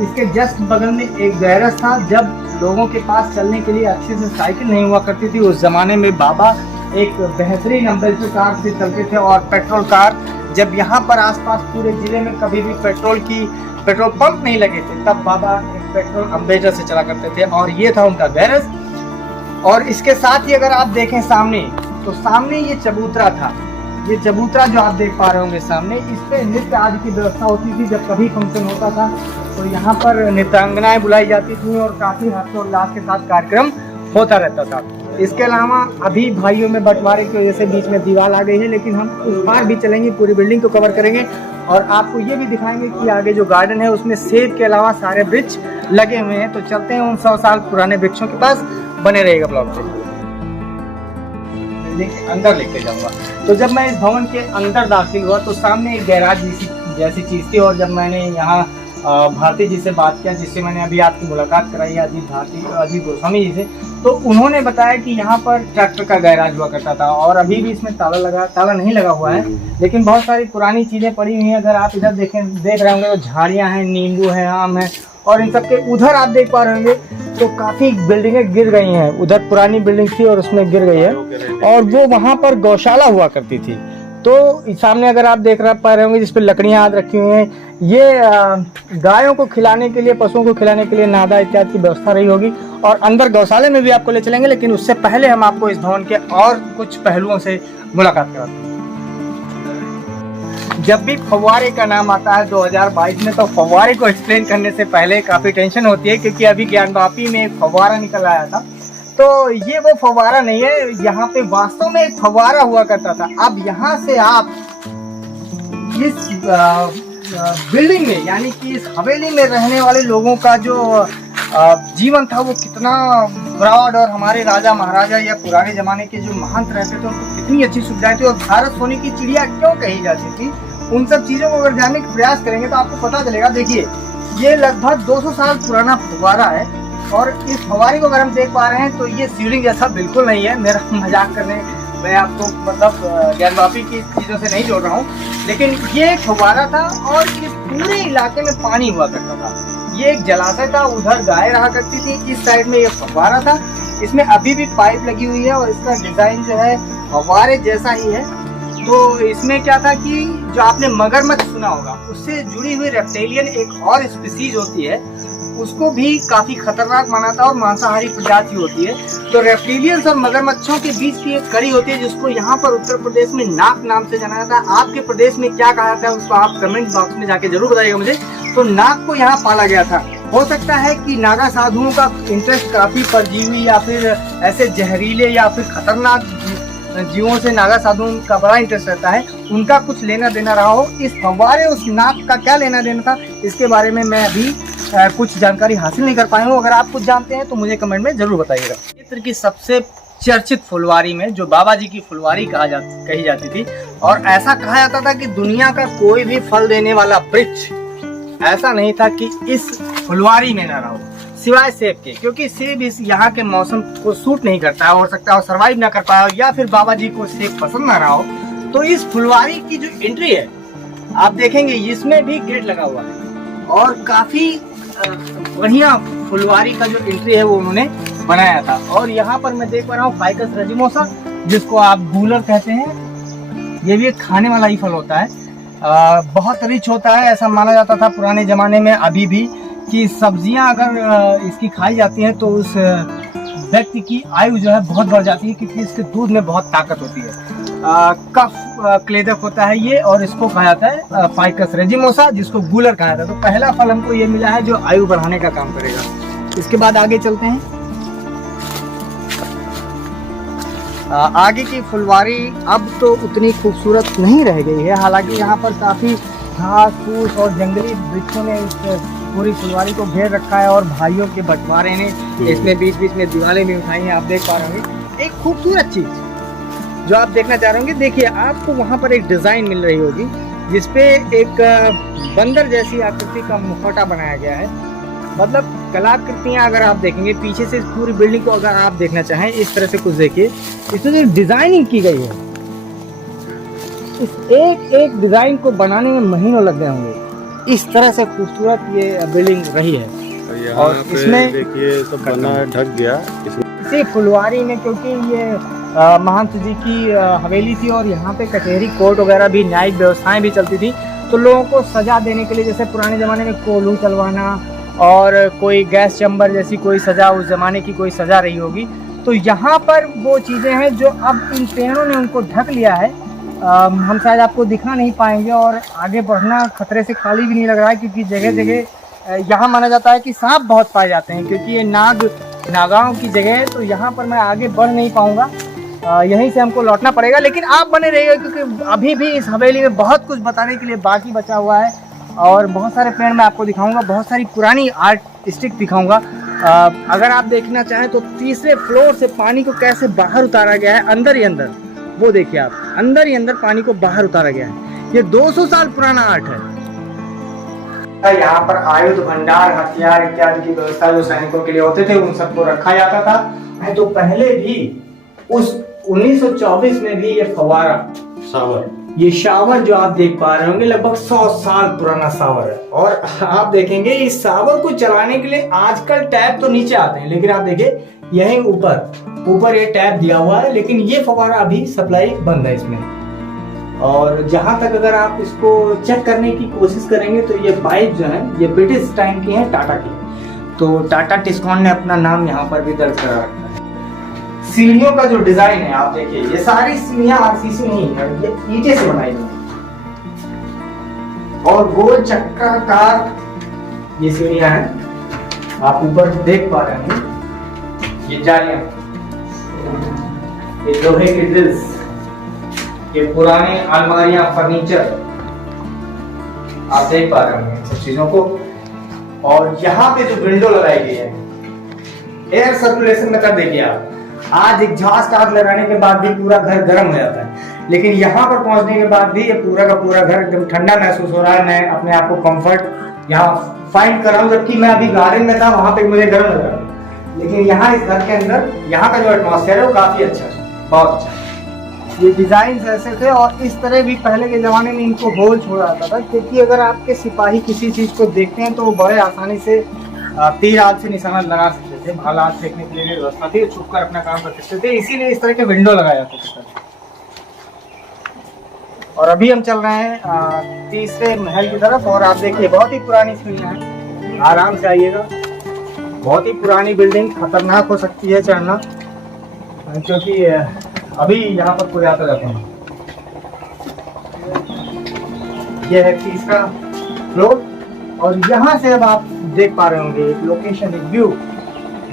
इसके जस्ट बगल में एक गैरेज था। जब लोगों के पास चलने के लिए अच्छे से साइकिल नहीं हुआ करती थी, उस ज़माने में बाबा एक बेहतरीन अम्बेसडर कार से चलते थे। और पेट्रोल कार, जब यहाँ पर आसपास पूरे ज़िले में कभी भी पेट्रोल पंप नहीं लगे थे, तब बाबा एक पेट्रोल अम्बेसडर से चला करते थे और ये था उनका गैरेज। और इसके साथ ही अगर आप देखें सामने, तो सामने ये चबूतरा था। ये चबूतरा जो आप देख पा रहे होंगे सामने, इस पे नृत्य आदि की व्यवस्था होती थी। जब कभी फंक्शन होता था तो यहाँ पर नृत्यांगनाएं बुलाई जाती थी और काफ़ी हर्षोल्लास के साथ कार्यक्रम होता रहता था। इसके अलावा अभी भाइयों में बंटवारे की वजह से बीच में दीवार आ गई है, लेकिन हम उस पार भी चलेंगे, पूरी बिल्डिंग को कवर करेंगे और आपको ये भी दिखाएंगे कि आगे जो गार्डन है उसमें सेब के अलावा सारे वृक्ष लगे हुए हैं। तो चलते हैं उन 100 साल पुराने वृक्षों के पास, बने रहेगा ब्लॉग पे। अंदर लेके जाऊंगा। तो जब मैं इस भवन के अंदर दाखिल हुआ तो सामने एक गैराज जैसी चीज़ थी। और जब मैंने यहाँ भारती जी से बात किया, जिससे मैंने अभी आपकी मुलाकात कराई, अजीत गोस्वामी जी से, तो उन्होंने बताया कि यहाँ पर ट्रैक्टर का गैराज हुआ करता था और अभी भी इसमें ताला नहीं लगा हुआ है, लेकिन बहुत सारी पुरानी चीज़ें पड़ी हुई हैं। अगर आप इधर देख रहे होंगे तो झाड़ियाँ हैं, नींबू है, आम है, और इन सब के उधर आप देख पा रहे होंगे तो काफ़ी बिल्डिंगें गिर गई हैं। उधर पुरानी बिल्डिंग थी और उसमें गिर गई है, और वो वहाँ पर गौशाला हुआ करती थी। तो सामने अगर आप देख पा रहे होंगे जिस पर लकड़ियाँ हाथ रखी हुई हैं, ये गायों को खिलाने के लिए, पशुओं को खिलाने के लिए नादा इत्यादि की व्यवस्था रही होगी। और अंदर गौशाले में भी आपको ले चलेंगे, लेकिन उससे पहले हम आपको इस भवन के और कुछ पहलुओं से मुलाकात कराते हैं। जब भी फव्वारे का नाम आता है 2022 में, तो फव्वारे को एक्सप्लेन करने से पहले काफ़ी टेंशन होती है, क्योंकि अभी ज्ञानवापी में एक फव्वारा निकल आया था। तो ये वो फव्वारा नहीं है, यहाँ पे वास्तव में एक फव्वारा हुआ करता था। अब यहाँ से आप इस बिल्डिंग में, यानी कि इस हवेली में रहने वाले लोगों का जो जीवन था वो कितना ब्रॉड, और हमारे राजा महाराजा या पुराने जमाने के जो महंत रहते थे उनको कितनी अच्छी सुविधाएं थी, और भारत सोने की चिड़िया क्यों कही जाती थी, उन सब चीज़ों को अगर जानने का प्रयास करेंगे तो आपको पता चलेगा। देखिए, ये लगभग 200 साल पुराना फव्वारा है, और इस फव्वारे को अगर हम देख पा रहे हैं तो ये शिवलिंग जैसा बिल्कुल नहीं है। मेरा मजाक करने, मैं आपको मतलब ज्ञानवापी की चीज़ों से नहीं जोड़ रहा हूँ, लेकिन ये एक फव्वारा था और इस पूरे इलाके में पानी हुआ करता था। ये एक जलाशय था, उधर गाय रहा करती थी, इस साइड में ये फव्वारा था। इसमें अभी भी पाइप लगी हुई है और इसका डिज़ाइन जो है फव्वारे जैसा ही है। तो इसमें क्या था कि जो आपने मगरमच्छ सुना होगा, उससे जुड़ी हुई रेप्टेलियन एक और स्पीसीज होती है, उसको भी काफ़ी खतरनाक माना था और मांसाहारी प्रजाति होती है। तो रेप्टिलियंस और मगरमच्छों के बीच की एक कड़ी होती है, जिसको यहाँ पर उत्तर प्रदेश में नाक नाम से जाना जाता है। आपके प्रदेश में क्या कहा जाता है उसको आप कमेंट बॉक्स में जाके जरूर बताइएगा मुझे। तो नाक को यहाँ पाला गया था। हो सकता है कि नागा साधुओं का इंटरेस्ट काफ़ी परजीवी या फिर ऐसे जहरीले या फिर खतरनाक जीवों से नागा साधुओं का बड़ा इंटरेस्ट रहता है, उनका कुछ लेना देना रहा हो। इस फव्वारे उस नाक का क्या लेना देना था, इसके बारे में मैं अभी कुछ जानकारी हासिल नहीं कर पाया हूँ। अगर आप कुछ जानते हैं तो मुझे कमेंट में जरूर बताइएगा। क्षेत्र की सबसे चर्चित फुलवारी में, जो बाबा जी की फुलवारी कही जाती थी, और ऐसा कहा जाता था कि दुनिया का कोई भी फल देने वाला वृक्ष ऐसा नहीं था कि इस फुलवारी में न रहा हो, सिवाय सेब के, क्योंकि सेब इस यहाँ के मौसम को सूट नहीं करता है, हो सकता है सर्वाइव ना कर पाया हो, या फिर बाबा जी को सेब पसंद ना रहा हो। तो इस फुलवारी की जो एंट्री है आप देखेंगे, इसमें भी गेट लगा हुआ है, और काफी बढ़िया फुलवारी का जो एंट्री है वो उन्होंने बनाया था। और यहाँ पर मैं देख पा रहा हूँ फाइकस रेजिमोसा, जिसको आप गूलर कहते हैं। ये भी एक खाने वाला ही फल होता है। बहुत रिच होता है। ऐसा माना जाता था पुराने ज़माने में, अभी भी, कि सब्जियां अगर इसकी खाई जाती हैं तो उस व्यक्ति की आयु जो है बहुत बढ़ जाती है, क्योंकि इसके दूध में बहुत ताकत होती है। कफ क्लेदक होता है ये, और इसको कहा जाता है फाइकस रेजिमोसा, जिसको गूलर कहा जाता है। तो पहला फल हमको ये मिला है जो आयु बढ़ाने का काम करेगा। इसके बाद आगे चलते हैं। आगे की फुलवारी अब तो उतनी खूबसूरत नहीं रह गई है, हालांकि यहाँ पर काफ़ी घास फूस और जंगली वृक्षों ने इस पूरी फुलवारी को घेर रखा है, और भाइयों के बंटवारे ने इसमें बीच बीच में दीवारें भी उठाई हैं। आप देख पा रहे होंगे एक खूबसूरत चीज़ जो आप देखना चाह रहे होंगे। देखिए, आपको वहाँ पर एक डिज़ाइन मिल रही होगी जिसपे एक बंदर जैसी आकृति का मुखौटा बनाया गया है। मतलब कलाकृतियाँ अगर आप देखेंगे पीछे से, इस पूरी बिल्डिंग को अगर आप देखना चाहें इस तरह से कुछ देखिए, इसमें जो डिज़ाइनिंग की गई है, इस एक एक डिज़ाइन को बनाने में महीनों लग गए होंगे। इस तरह से खूबसूरत ये बिल्डिंग रही है। और इसमें देखिए सब बना ढक गया इसी फुलवारी में, क्योंकि ये महंत जी की हवेली थी और यहाँ पे कचहरी कोर्ट वगैरह भी, न्यायिक व्यवस्थाएं भी चलती थी, तो लोगों को सजा देने के लिए, जैसे पुराने ज़माने में कोल्हू चलवाना और कोई गैस चैम्बर जैसी कोई सज़ा, उस ज़माने की कोई सज़ा रही होगी, तो यहाँ पर वो चीज़ें हैं जो अब इन पेड़ों ने उनको ढक लिया है। हम शायद आपको दिखा नहीं पाएंगे, और आगे बढ़ना खतरे से खाली भी नहीं लग रहा है, क्योंकि जगह जगह यहाँ माना जाता है कि सांप बहुत पाए जाते हैं, क्योंकि ये नागाओं की जगह है। तो यहाँ पर मैं आगे बढ़ नहीं पाऊँगा, यहीं से हमको लौटना पड़ेगा। लेकिन आप बने रहिए, क्योंकि अभी भी इस हवेली में बहुत कुछ बताने के लिए बाकी बचा हुआ है, और बहुत सारे पेड़ मैं आपको दिखाऊंगा, बहुत सारी पुरानी आर्टिस्टिक दिखाऊंगा। अगर आप देखना चाहें तो तीसरे फ्लोर से पानी को कैसे बाहर उतारा गया है, अंदर ही अंदर, वो देखिए आप, अंदर ही अंदर पानी को बाहर उतारा गया है। ये 200 साल पुराना आर्ट है। यहाँ पर आयुध भंडार, हथियार इत्यादि की व्यवस्था जो सैनिकों के लिए होते थे, उन सबको रखा जाता था। तो पहले भी उस 1924 में भी ये फव्वारा शावर, ये शावर जो आप देख पा रहे होंगे लगभग 100 साल पुराना शावर है। और आप देखेंगे इस शावर को चलाने के लिए आजकल टैप तो नीचे आते हैं, लेकिन आप देखिए यहीं ऊपर ये टैप दिया हुआ है, लेकिन ये फव्वारा अभी सप्लाई बंद है इसमें। और जहां तक अगर आप इसको चेक करने की कोशिश करेंगे तो ये पाइप जो है ये ब्रिटिश टाइम की है, टाटा की। तो टाटा टिस्कॉन ने अपना नाम यहाँ पर भी दर्ज करा रखा है। सीढ़ियों का जो डिजाइन है आप देखिए, ये सारी सीढ़ियां आरसीसी नहीं है, ये ईंटे से बनाई गई और गोल चक्राकार ये सीढ़ियां हैं। आप ऊपर देख पा रहे हैं ये जालियां, ये लोहे के ड्रिल्स, ये पुराने अलमारियां, फर्नीचर, आप देख पा रहे होंगे इन सब चीजों को। और यहाँ पे जो विंडो लगाई गई है, एयर सर्कुलेशन मेथड देखिए आप। आज एग्जॉस्ट आग लगाने के बाद भी पूरा घर गर्म हो जाता है, लेकिन यहाँ पर पहुंचने के बाद भी ये पूरा का पूरा घर एकदम ठंडा महसूस हो रहा है। मैं अपने आप को कंफर्ट यहाँ फाइंड कर रहा हूँ, जबकि मैं अभी गार्डन में था, वहां पे मुझे गर्म लग रहा है, लेकिन यहाँ इस घर के अंदर यहाँ का जो एटमॉस्फेयर है वो काफी अच्छा है, बहुत अच्छा। ये डिजाइन ऐसे थे, और इस तरह भी पहले के जमाने में इनको होल छोड़ा जाता था, क्योंकि अगर आपके सिपाही किसी चीज को देखते हैं तो वो बड़े आसानी से तीर आग से निशाना लगा सकते थे, भाला आग फेंकने के लिए व्यवस्था थी, छुपकर अपना काम कर सकते थे, इसीलिए इस तरह के विंडो लगाए जाते थे। और अभी हम चल रहे हैं तीसरे महल की तरफ, और आप देखिए बहुत ही पुरानी सीढ़ियां हैं, आराम से आइएगा। बहुत ही पुरानी बिल्डिंग, खतरनाक हो सकती है चढ़ना, क्योंकि अभी यहाँ पर कोई आता जाता है। यह है तीसरा फ्लोर, और यहाँ से अब आप देख पा रहे होंगे एक लोकेशन, एक व्यू,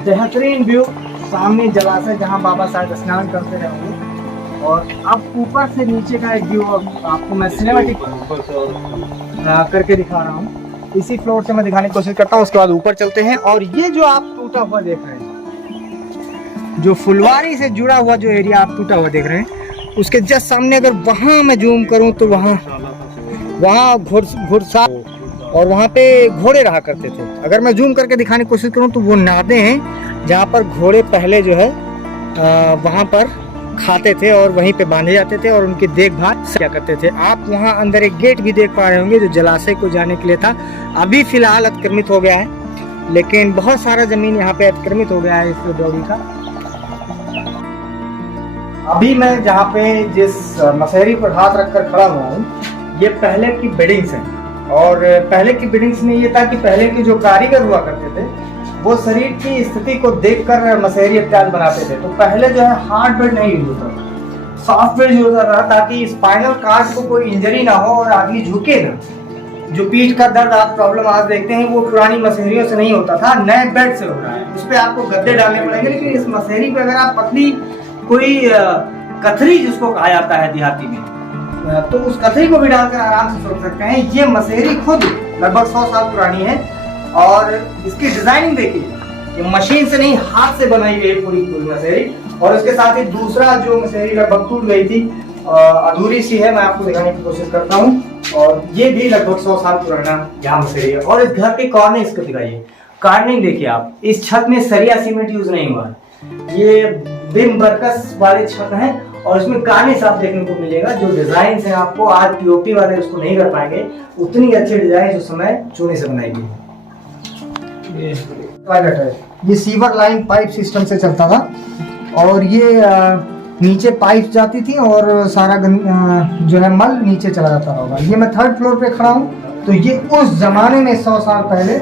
बेहतरीन व्यू, सामने जलाशय जहाँ बाबा साहब स्नान करते रहेंगे। और अब ऊपर से नीचे का एक व्यू आपको मैं सिनेमैटिक करके दिखा रहा हूँ। इसी फ्लोर से मैं दिखाने की कोशिश करता हूँ, उसके बाद ऊपर चलते हैं। और ये जो आप टूटा हुआ देख रहे हैं, जो फुलवारी से जुड़ा हुआ जो एरिया आप टूटा हुआ देख रहे हैं, उसके जस्ट सामने अगर वहाँ मैं जूम करूँ तो वहाँ घुड़सवार और वहाँ पे घोड़े रहा करते थे। अगर मैं जूम करके दिखाने की कोशिश करूँ तो वो नादे हैं जहाँ पर घोड़े पहले जो है वहाँ पर खाते थे और वहीं पे बांधे जाते थे और उनकी देखभाल क्या करते थे। आप वहाँ अंदर एक गेट भी देख पा रहे होंगे जो जलाशय को जाने के लिए था। अभी फिलहाल अतिक्रमित हो गया है, लेकिन बहुत सारा जमीन यहाँ पे अतिक्रमित हो गया है इस डोरी का। अभी मैं जहाँ पे जिस मसहरी पर हाथ रखकर खड़ा हुआ हूँ, ये पहले की बिल्डिंग्स हैं और पहले की बिल्डिंग्स में ये था कि पहले के जो कारीगर हुआ करते थे वो शरीर की स्थिति को देखकर मसहरी इत्यादि बनाते थे। तो पहले जो है हार्ड बेड नहीं यूज होता था, सॉफ्ट बेड यूज होता था ताकि स्पाइनल कार्ड को कोई इंजरी ना हो और आदमी झुके ना। जो पीठ का दर्द आप प्रॉब्लम आज देखते हैं वो पुरानी मसहरियों से नहीं होता था, नए बेड से हो रहा है। उस पर आपको गद्दे डालने पड़ेंगे, लेकिन इस मसहरी पे अगर आप पतली कोई कथरी जिसको कहा जाता है देहाती में, तो उस कथरी को भी डालकर आराम से सो सकते हैं। ये मसहरी खुद लगभग 100 साल पुरानी है और इसकी डिजाइनिंग देखिए, ये मशीन से नहीं हाथ से बनाई गई पूरी मसहरी। और उसके साथ ही दूसरा जो मसहरी लगभग टूट गई थी, अधूरी सी है, मैं आपको दिखाने की कोशिश करता हूँ। और ये भी लगभग 100 साल पुराना यहाँ मसहरी है। और इस घर के कॉर्नर इसको दिखाइए, कार्निंग देखिए आप, इस छत में सरिया सीमेंट यूज नहीं हुआ है, ये बिम बरकस वाले छत हैं और इसमें कार्निश आप देखने को मिलेगा। जो डिजाइन है आपको आज पीओपी वाले उसको नहीं कर पाएंगे, उतनी अच्छी डिजाइन उस समय चूने से बनाई गई। टॉयलेट है, ये सीवर लाइन पाइप सिस्टम से चलता था और ये नीचे पाइप जाती थी और सारा जो है मल नीचे चला जाता होगा। ये मैं 3rd फ्लोर पे खड़ा हूँ, तो ये उस जमाने में 100 साल पहले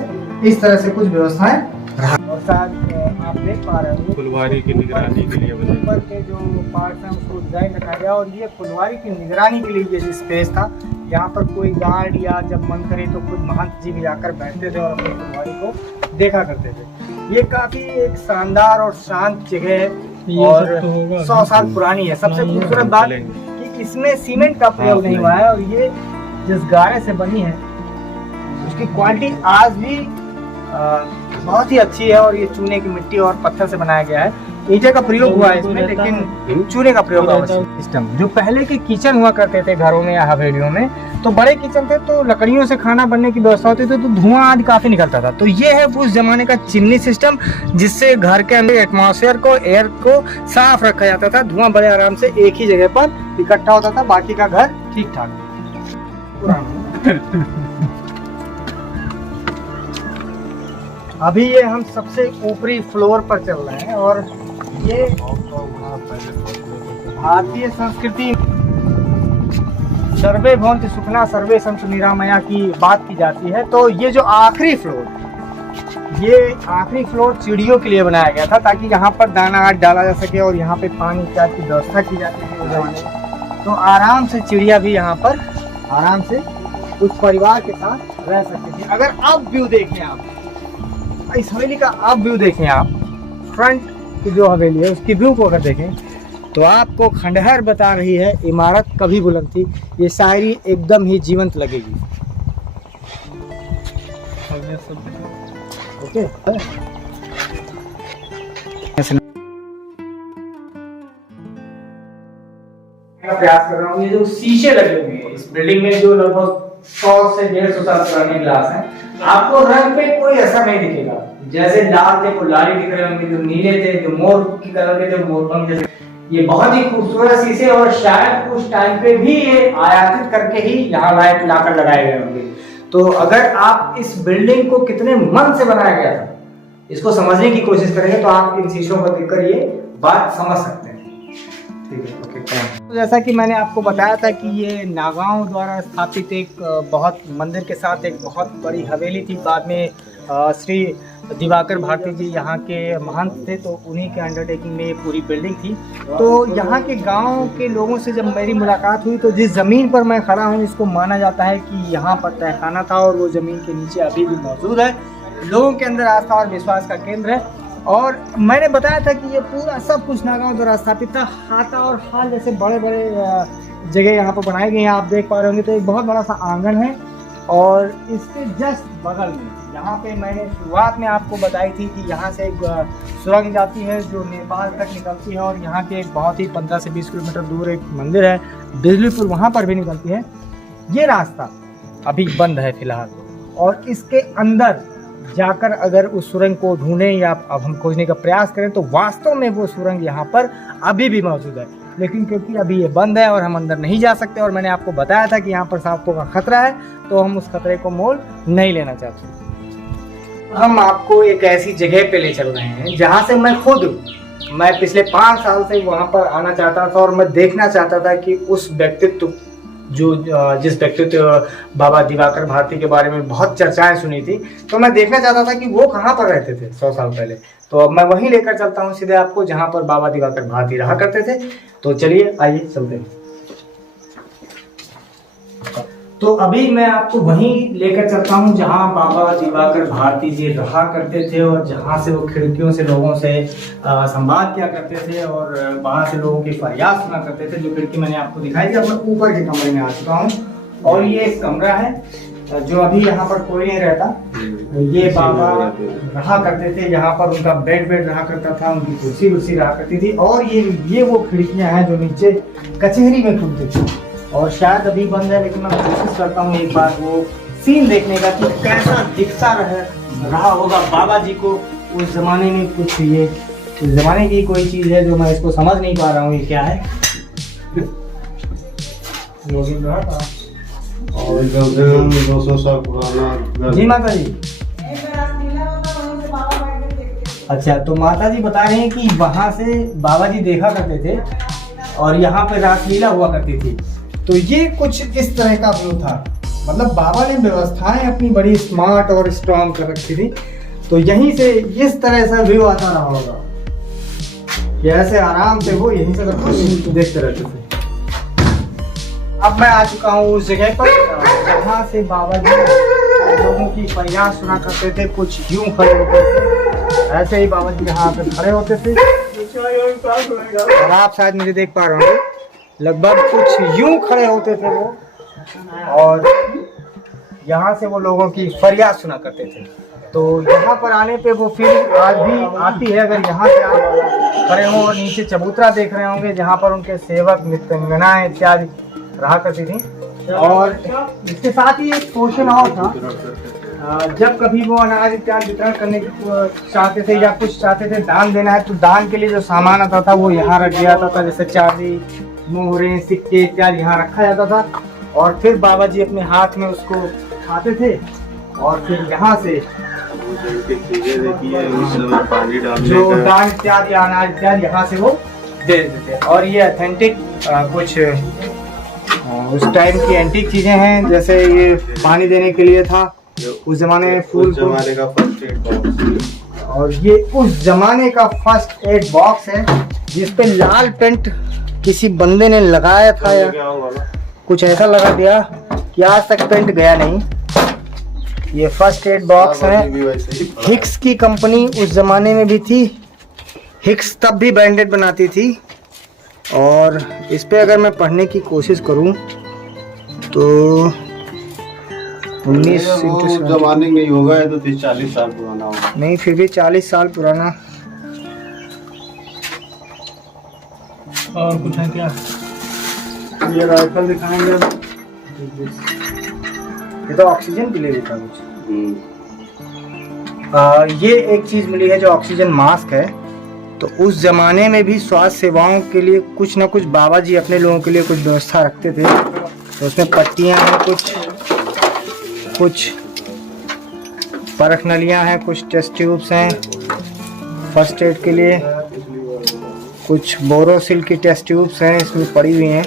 इस तरह से कुछ व्यवस्थाएं रहा। और साथ आप देख पा रहे हो फुलवारी की निगरानी के लिए बने ऊपर के जो पार्ट हैं उसको डिजाइन रखा गया और ये फुलवारी की निगरानी के लिए ये स्पेस था। यहाँ पर कोई गार्ड या जब मन करे तो खुद महंत जी भी आकर बैठते थे और अपनी फुलवारी को देखा करते थे। ये काफी एक शानदार और शांत जगह है और 100 साल पुरानी है। सबसे खूबसूरत बात कि इसमें सीमेंट का प्रयोग नहीं हुआ है और ये जिस गारे से बनी है उसकी क्वालिटी आज भी बहुत ही अच्छी है। और ये चूने की मिट्टी और पत्थर से बनाया गया है, ईंटे का प्रयोग हुआ है इसमें, लेकिन चूने का प्रयोग हुआ सिस्टम। जो पहले के किचन हुआ करते थे घरों में या हवेलियों में, तो बड़े किचन थे तो लकड़ियों से खाना बनने की व्यवस्था होती थी, तो धुआं आदि काफी निकलता था। तो ये है उस जमाने का चिमनी सिस्टम जिससे घर के अंदर एटमॉस्फेयर को, एयर को साफ रखा जाता था। धुआं बड़े आराम से एक ही जगह पर इकट्ठा होता था, बाकी का घर ठीक ठाक। अभी ये हम सबसे ऊपरी फ्लोर पर चल रहे हैं और ये भारतीय संस्कृति सर्वे भवन्ति सुखिनः सर्वे सन्तु निरामया की बात की जाती है। तो ये जो आखिरी फ्लोर, ये आखिरी फ्लोर चिड़ियों के लिए बनाया गया था ताकि यहाँ पर दाना डाला जा सके और यहाँ पे पानी इत्यादि की व्यवस्था की जाती थी उस जमाने में। तो आराम से चिड़िया भी यहाँ पर आराम से उस परिवार के साथ रह सकती थी। अगर अब व्यू देखें आप, इस हवेली का आप व्यू देखें, आप फ्रंट की जो हवेली है उसकी व्यू को अगर देखें तो आपको खंडहर बता रही है इमारत कभी बुलंद थी। ये शायरी एकदम ही जीवंत लगेगी। ओके, प्रयास कर रहा हूँ। ये जो शीशे लगे हुए हैं इस बिल्डिंग में, जो लगभग 100 से 150 साल पुराने ग्लास हैं, आपको रंग पे कोई ऐसा नहीं दिखेगा। जैसे लाल थे गुलाबी दिख रहे होंगे, जो नीले थे, जो मोर की कलर के थे मोरपंख जैसे। ये बहुत ही खूबसूरत शीशे और शायद उस टाइम पे भी ये आयातित करके ही यहाँ लाइट लाकर लगाए गए होंगे। तो अगर आप इस बिल्डिंग को कितने मन से बनाया गया था इसको समझने की कोशिश करेंगे तो आप इन शीशों को देखकर ये बात समझ सकते हैं। ठीक है, ओके। तो जैसा कि मैंने आपको बताया था कि ये नागांव द्वारा स्थापित एक बहुत मंदिर के साथ एक बहुत बड़ी हवेली थी। बाद में श्री दिवाकर भारती जी यहाँ के महंत थे, तो उन्हीं के अंडरटेकिंग में ये पूरी बिल्डिंग थी। तो यहाँ के गांव के लोगों से जब मेरी मुलाकात हुई तो जिस ज़मीन पर मैं खड़ा हूँ इसको माना जाता है कि यहाँ पर तहखाना था और वो ज़मीन के नीचे अभी भी मौजूद है। लोगों के अंदर आस्था और विश्वास का केंद्र है। और मैंने बताया था कि ये पूरा सब कुछ नागांव द्वारा स्थापित था। हाता और हाल जैसे बड़े बड़े जगह यहाँ पर बनाए गए हैं, आप देख पा रहे होंगे। तो एक बहुत बड़ा सा आंगन है और इसके जस्ट बगल में यहाँ पे मैंने शुरुआत में आपको बताई थी कि यहाँ से एक सुरंग जाती है जो नेपाल तक निकलती है और यहाँ के एक बहुत ही 15 से 20 किलोमीटर दूर एक मंदिर है बिजलीपुर, वहाँ पर भी निकलती है। ये रास्ता अभी बंद है फिलहाल और इसके अंदर जाकर अगर उस सुरंग को ढूंढें या अब हम खोजने का प्रयास करें तो वास्तव में वो सुरंग यहाँ पर अभी भी मौजूद है। लेकिन क्योंकि अभी ये बंद है और हम अंदर नहीं जा सकते और मैंने आपको बताया था कि यहाँ पर सांपों का खतरा है, तो हम उस खतरे को मोल नहीं लेना चाहते। हम आपको एक ऐसी जगह पे ले चल रहे हैं जहाँ से मैं पिछले 5 साल से वहाँ पर आना चाहता था और मैं देखना चाहता था कि उस व्यक्तित्व जिस व्यक्तित्व बाबा दिवाकर भारती के बारे में बहुत चर्चाएं सुनी थी, तो मैं देखना चाहता था कि वो कहाँ पर रहते थे 100 साल पहले। तो अब मैं वहीं लेकर चलता हूँ सीधे आपको, जहाँ पर बाबा दिवाकर भारती रहा करते थे। तो चलिए आइए चलते हैं। तो अभी मैं आपको वहीं लेकर चलता हूँ जहाँ बाबा दिवाकर भारती जी रहा करते थे, और जहाँ से वो खिड़कियों से लोगों से संवाद किया करते थे, और वहाँ से लोगों की फरियाद सुना करते थे। जो खिड़की मैंने आपको दिखाई थी, अब मैं ऊपर के कमरे में आ चुका हूँ, और ये एक कमरा है जो अभी यहाँ पर कोई नहीं रहता। ये बाबा रहा करते थे, यहाँ पर उनका बेड रहा करता था, उनकी कुर्सी रहा करती थी, और ये वो खिड़कियाँ हैं जो नीचे कचहरी में खुलती थी, और शायद अभी बंद है, लेकिन मैं कोशिश करता हूँ एक बार वो सीन देखने का कि कैसा दिखता रहा होगा बाबा जी को उस जमाने में। कुछ ये उस जमाने की कोई चीज़ है जो मैं इसको समझ नहीं पा रहा हूँ, ये क्या है। और 200 साल पुराना जी माता जी। अच्छा, तो माता जी बता रहे हैं कि वहाँ से बाबा जी देखा करते थे, और यहाँ पे रासलीला हुआ करती थी। तो ये कुछ इस तरह का व्यू था, मतलब बाबा ने व्यवस्थाएं अपनी बड़ी स्मार्ट और स्ट्रॉन्ग कर रखी थी। तो यहीं से इस तरह से व्यू आता रहा होगा, ये ऐसे आराम से वो यहीं से सब कुछ देखते रहते थे। अब मैं आ चुका हूँ उस जगह पर जहाँ से बाबा जी लोगों की फरियाद सुना करते थे। कुछ यूं खड़े होते थे, ऐसे ही बाबा जी यहाँ पे खड़े होते थे, और आप शायद मुझे देख पा रहे होंगे, लगभग कुछ यूं खड़े होते थे वो, और यहाँ से वो लोगों की फरियाद सुना करते थे। तो यहाँ पर आने पे वो फील आज भी आती है, अगर यहाँ से आप खड़े हो और नीचे चबूतरा देख रहे होंगे जहाँ पर उनके सेवक नृत्यंगनाएं इत्यादि रहा करती थी। और इसके साथ ही एक पोर्शन और था, जब कभी वो अनाज इत्यादि वितरण करने की चाहते थे या कुछ चाहते थे दान देना है, तो दान के लिए जो सामान आता था वो यहाँ रख दिया जाता था, जैसे चांदी, मोहरे, सिक्के इत्यादि यहाँ रखा जाता था। और फिर बाबा जी अपने हाथ में उसको उठाते थे, और फिर यहाँ से जो दान इत्यादि अनाज इत्यादि यहाँ से वो दे देते थे। और ये ऑथेंटिक कुछ उस टाइम की एंटीक चीजें हैं, जैसे ये पानी देने के लिए था उस जमाने में, फूल जमाने का फर्स्ट एड बॉक्स, और ये उस जमाने का फर्स्ट एड बॉक्स है जिसपे लाल पेंट किसी बंदे ने लगाया था, या कुछ ऐसा लगा दिया कि आज तक पेंट गया नहीं। ये फर्स्ट एड बॉक्स है, हिक्स की कंपनी उस जमाने में भी थी। हिक्स तब भी ब्रांडेड बनाती थी, और इस पे अगर मैं पढ़ने की कोशिश करूं तो 19 जमाने में होगा, है तो 30-40 साल पुराना होगा। नहीं, फिर भी 40 साल पुराना। और कुछ है क्या? ये राइफल दिखाएंगे, ये तो ऑक्सीजन के लिए लिखा कुछ। ये एक चीज मिली है जो ऑक्सीजन मास्क है। तो उस जमाने में भी स्वास्थ्य सेवाओं के लिए कुछ ना कुछ बाबा जी अपने लोगों के लिए कुछ व्यवस्था रखते थे। तो उसमें पट्टियां हैं, कुछ परख नलियां हैं, कुछ टेस्ट ट्यूब्स हैं फर्स्ट एड के लिए, कुछ बोरोसिल की टेस्ट ट्यूब्स हैं इसमें पड़ी हुई हैं,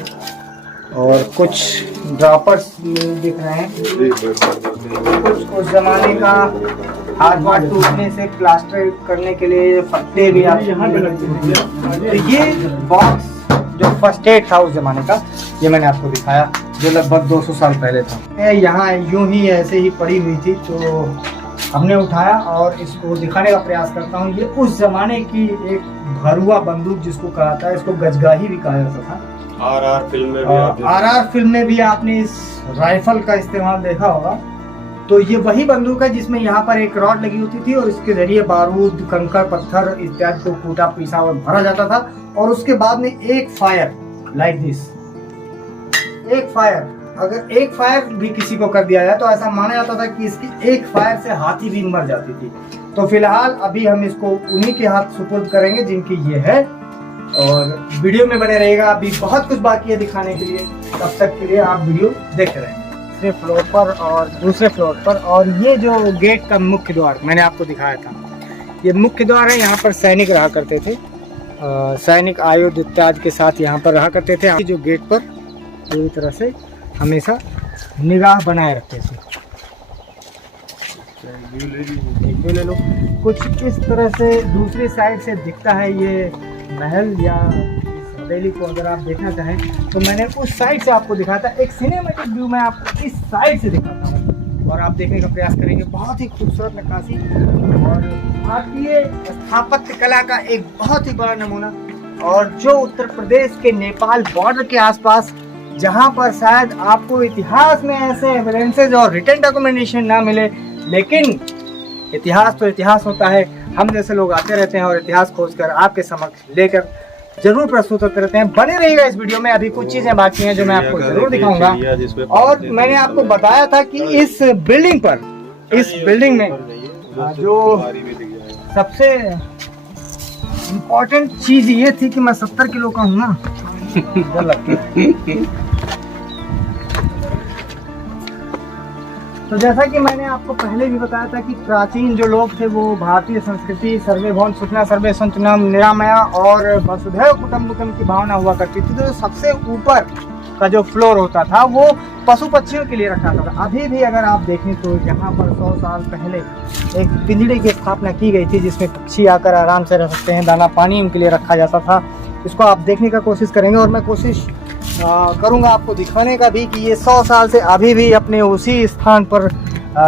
और कुछ ड्रॉपर्स दिख रहे हैं। कुछ उस जमाने का हाथ वाथ टूटने से प्लास्टर करने के लिए फट्टे भी आप यहाँ तो ये बॉक्स जो फर्स्ट एड था उस जमाने का, ये मैंने आपको दिखाया, जो लगभग 200 साल पहले था। यहाँ यूं ही ऐसे ही पड़ी हुई थी, तो हमने उठाया और इसको दिखाने का प्रयास करता हूँ। ये उस जमाने की एक भरुआ बंदूक जिसको कहा था, इसको गजगाही भी कहा जाता था। आरआर फिल्म में भी आपने इस राइफल का इस्तेमाल देखा होगा। तो ये वही बंदूक है जिसमें यहाँ पर एक रॉड लगी होती थी, और इसके जरिए बारूद, कंकड़, पत्थर इत्यादि को कूटा पीसा और भरा जाता था, और उसके बाद में एक फायर लाइक दिस, एक फायर, अगर एक फायर भी किसी को कर दिया जाए तो ऐसा माना जाता था कि इसकी एक फायर से हाथी भी मर जाती थी। तो फिलहाल अभी हम इसको उन्हीं के हाथ सुपुर्द करेंगे जिनकी ये है, और वीडियो में बने रहेगा। अभी बहुत कुछ बाकी है दिखाने के लिए, तब तक के लिए आप वीडियो देखते रहेंगे। दूसरे फ्लोर पर और दूसरे फ्लोर पर, और ये जो गेट का मुख्य द्वार मैंने आपको दिखाया था, ये मुख्य द्वार है। यहाँ पर सैनिक रहा करते थे, सैनिक आयुध इत्यादि के साथ यहाँ पर रहा करते थे। जो गेट पर पूरी तरह से हमेशा निगाह बनाए रखे थे। एक व्यू ले लो। कुछ इस तरह से दूसरी साइड से दिखता है ये महल या इस हवेली को अगर आप देखना चाहें तो मैंने उस साइड से आपको दिखाया था। एक सिनेमैटिक व्यू मैं आपको इस साइड से दिखाता हूँ और आप देखने का प्रयास करेंगे। बहुत ही खूबसूरत नक्काशी और भारतीय स्थापत्य कला का एक बहुत ही बड़ा नमूना, और जो उत्तर प्रदेश के नेपाल बॉर्डर के आसपास, जहां पर शायद आपको इतिहास में ऐसे एविडेंसेस और रिटन डॉक्यूमेंटेशन ना मिले, लेकिन इतिहास तो इतिहास होता है। हम जैसे लोग आते रहते हैं और इतिहास खोजकर आपके समक्ष लेकर जरूर प्रस्तुत करते रहते हैं। बने रहिएगा इस वीडियो में, अभी कुछ चीजें बाकी हैं जो मैं आपको जरूर दिखाऊंगा। और मैंने आपको बताया था कि इस बिल्डिंग में जो सबसे इम्पोर्टेंट चीज ये थी कि मैं 70 किलो का हूँ ना। तो जैसा कि मैंने आपको पहले भी बताया था कि प्राचीन जो लोग थे वो भारतीय संस्कृति सर्वे भवन सुखना सर्वे संतुलम निरामया और वसुधैव कुटुम्बकम की भावना हुआ करती थी। तो सबसे ऊपर का जो फ्लोर होता था वो पशु पक्षियों के लिए रखा था। अभी भी अगर आप देखें तो यहाँ पर 100 साल पहले एक पिंजड़े की स्थापना की गई थी जिसमें पक्षी आकर आराम से रह सकते हैं, दाना पानी उनके लिए रखा जाता था। इसको आप देखने का कोशिश करेंगे और मैं कोशिश करूंगा आपको दिखाने का भी कि ये 100 साल से अभी भी अपने उसी स्थान पर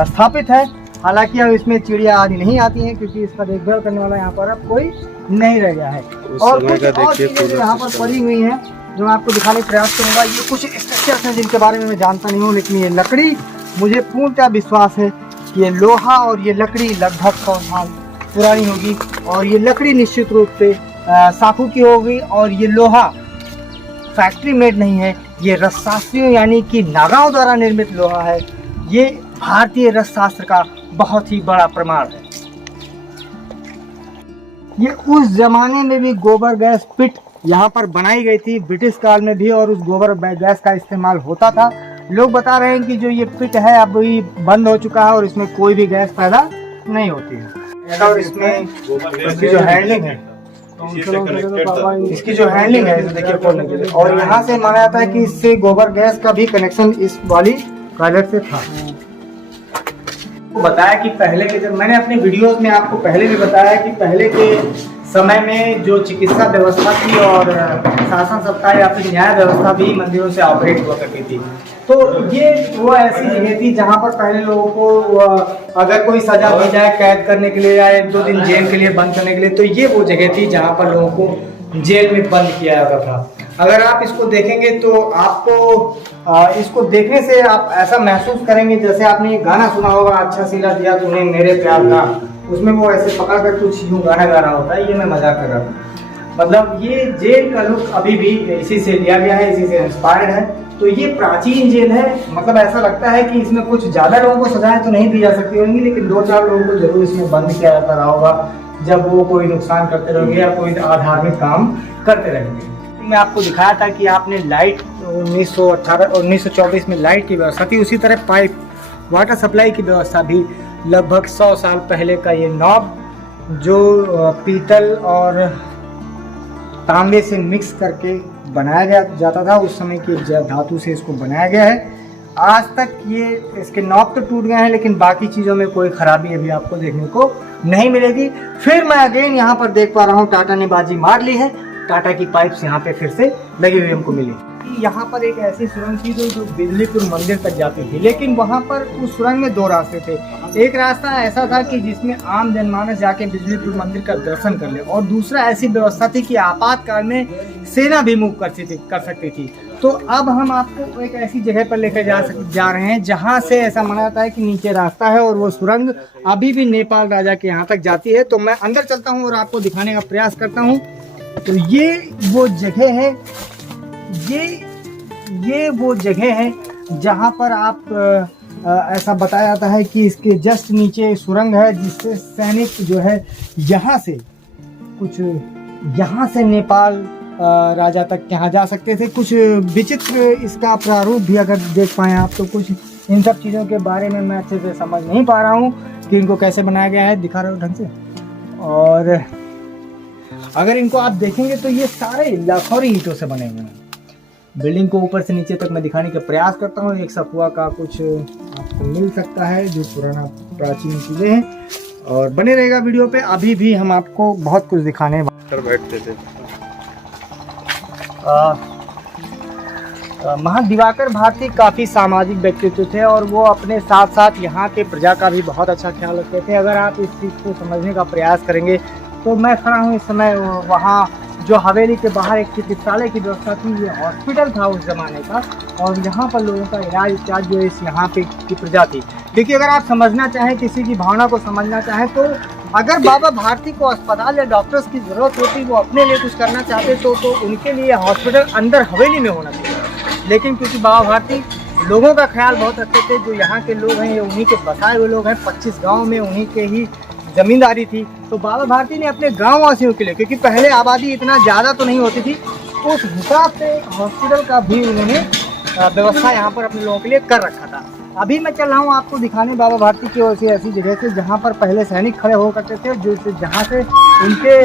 स्थापित है। हालांकि अब इसमें चिड़िया आदि नहीं आती हैं क्योंकि इसका देखभाल करने वाला यहाँ पर अब कोई नहीं रह गया है। और कुछ और चीजें यहाँ पर पड़ी हुई हैं जो मैं आपको दिखाने का प्रयास करूँगा। ये कुछ स्ट्रक्चर्स हैं जिनके बारे में मैं जानता नहीं हूँ, लेकिन ये लकड़ी मुझे पूर्णतः विश्वास है कि ये लोहा और ये लकड़ी लगभग 100 साल पुरानी होगी। और ये लकड़ी निश्चित रूप से साखू की होगी और ये लोहा फैक्ट्री मेड नहीं है, ये रसशास्त्रियों यानी कि नागाओं द्वारा निर्मित लोहा है। ये भारतीय रसशास्त्र का बहुत ही बड़ा प्रमाण है। ये उस जमाने में भी गोबर गैस पिट यहाँ पर बनाई गई थी, ब्रिटिश काल में भी, और उस गोबर गैस का इस्तेमाल होता था। लोग बता रहे हैं कि जो ये पिट है अब ये बंद हो चुका है और इसमें कोई भी गैस पैदा नहीं होती है। और इसमें इसकी जो हैंडलिंग है देखिए खोलने के लिए, और यहाँ से माना जाता है कि इससे गोबर गैस का भी कनेक्शन इस वाली टॉयलेट से था। बताया कि पहले के, जब मैंने अपने वीडियोस में आपको पहले भी बताया कि पहले के समय में जो चिकित्सा व्यवस्था थी और शासन सत्ता या फिर न्याय व्यवस्था भी मंदिरों से ऑपरेट हुआ करती थी। तो ये वो ऐसी जगह थी जहाँ पर पहले लोगों को अगर कोई सजा दी जाए कैद करने के लिए या 1-2 दिन जेल के लिए बंद करने के लिए, तो ये वो जगह थी जहाँ पर लोगों को जेल में बंद किया जाता था। अगर आप इसको देखेंगे तो आपको इसको देखने से आप ऐसा महसूस करेंगे जैसे आपने ये गाना सुना होगा, अच्छा सिला दिया तूने मेरे प्यार का। उसमें वो ऐसे पकड़ कर कुछ यूँ गाना गा रहा होता है। ये मैं मजाक कर रहा हूँ। मतलब ये जेल का लुक अभी भी इसी से लिया गया है, इसी से इंस्पायर्ड है। तो ये प्राचीन जेल है। मतलब ऐसा लगता है कि इसमें कुछ ज़्यादा लोगों को सजाएं तो नहीं दी जा सकती होंगी, लेकिन 2-4 लोगों को जरूर इसमें बंद किया जाता रहा होगा जब वो कोई नुकसान करते रहेंगे या कोई अधार्मिक काम करते रहेंगे। मैं आपको दिखाया था कि आपने लाइट 1924 में लाइट की व्यवस्था थी, उसी तरह पाइप वाटर सप्लाई की व्यवस्था भी लगभग 100 साल पहले का ये नॉब जो पीतल और तांबे से मिक्स करके बनाया जाता था, उस समय की धातु से इसको बनाया गया है। आज तक ये इसके नॉब तो टूट गए हैं लेकिन बाकी चीज़ों में कोई खराबी अभी आपको देखने को नहीं मिलेगी। फिर मैं अगेन यहाँ पर देख पा रहा हूँ टाटा ने बाजी मार ली है। टाटा की पाइप्स यहाँ पे फिर से लगी हुई हमको मिली। यहाँ पर एक ऐसी सुरंग थी जो बिजलीपुर मंदिर तक जाती थी, लेकिन वहाँ पर उस सुरंग में 2 रास्ते थे। एक रास्ता ऐसा था कि जिसमें आम जनमानस जाके बिजलीपुर मंदिर का दर्शन कर ले, और दूसरा ऐसी व्यवस्था थी कि आपातकाल में सेना भी मूव कर सकती थी। तो अब हम आपको एक ऐसी जगह पर लेकर जा रहे हैं जहाँ से ऐसा माना जाता है कि नीचे रास्ता है और वो सुरंग अभी भी नेपाल राजा के यहाँ तक जाती है। तो मैं अंदर चलता हूँ और आपको दिखाने का प्रयास करता हूँ। तो ये वो जगह है, ये वो जगह है जहाँ पर आप ऐसा बताया जाता है कि इसके जस्ट नीचे सुरंग है जिससे सैनिक जो है यहाँ से नेपाल राजा तक यहाँ जा सकते थे। कुछ विचित्र इसका प्रारूप भी अगर देख पाएँ आप तो कुछ इन सब चीज़ों के बारे में मैं अच्छे से समझ नहीं पा रहा हूँ कि इनको कैसे बनाया गया है। दिखा रहे हो ढंग से? और अगर इनको आप देखेंगे तो ये सारे लाखोरी ईंटों से बने हुए हैं। बिल्डिंग को ऊपर से नीचे तक मैं दिखाने का प्रयास करता हूँ। एक सखुआ का कुछ आपको मिल सकता है जो पुराना प्राचीन चीज़ें हैं, और बने रहेगा वीडियो पे। अभी भी हम आपको बहुत कुछ दिखाने बैठते थे। महंत दिवाकर भारती काफ़ी सामाजिक व्यक्तित्व थे और वो अपने साथ साथ यहाँ के प्रजा का भी बहुत अच्छा ख्याल रखते थे। अगर आप इस चीज़ को समझने का प्रयास करेंगे तो मैं खड़ा हूँ इस समय वहाँ जो हवेली के बाहर एक चिकित्सालय की व्यवस्था थी, ये हॉस्पिटल था उस ज़माने का, और यहाँ पर लोगों का इलाज उपचार जो इस यहाँ पे की प्रजा थी। देखिए, अगर आप समझना चाहें, किसी की भावना को समझना चाहें, तो अगर बाबा भारती को अस्पताल या डॉक्टर्स की ज़रूरत होती, वो अपने लिए कुछ करना चाहते तो उनके लिए हॉस्पिटल अंदर हवेली में होना चाहिए। लेकिन क्योंकि बाबा भारती लोगों का ख्याल बहुत रखते थे, जो यहाँ के लोग हैं ये उन्हीं के बसाए हुए लोग हैं, 25 गाँव में उन्हीं के ही ज़मींदारी थी, तो बाबा भारती ने अपने गाँव वासियों के लिए, क्योंकि पहले आबादी इतना ज़्यादा तो नहीं होती थी, उस हिसाब से हॉस्पिटल का भी उन्होंने व्यवस्था यहाँ पर अपने लोगों के लिए कर रखा था। अभी मैं चल रहा हूँ आपको दिखाने बाबा भारती की ओर से ऐसी जगह से जहाँ पर पहले सैनिक खड़े हो करते थे, जहाँ से उनके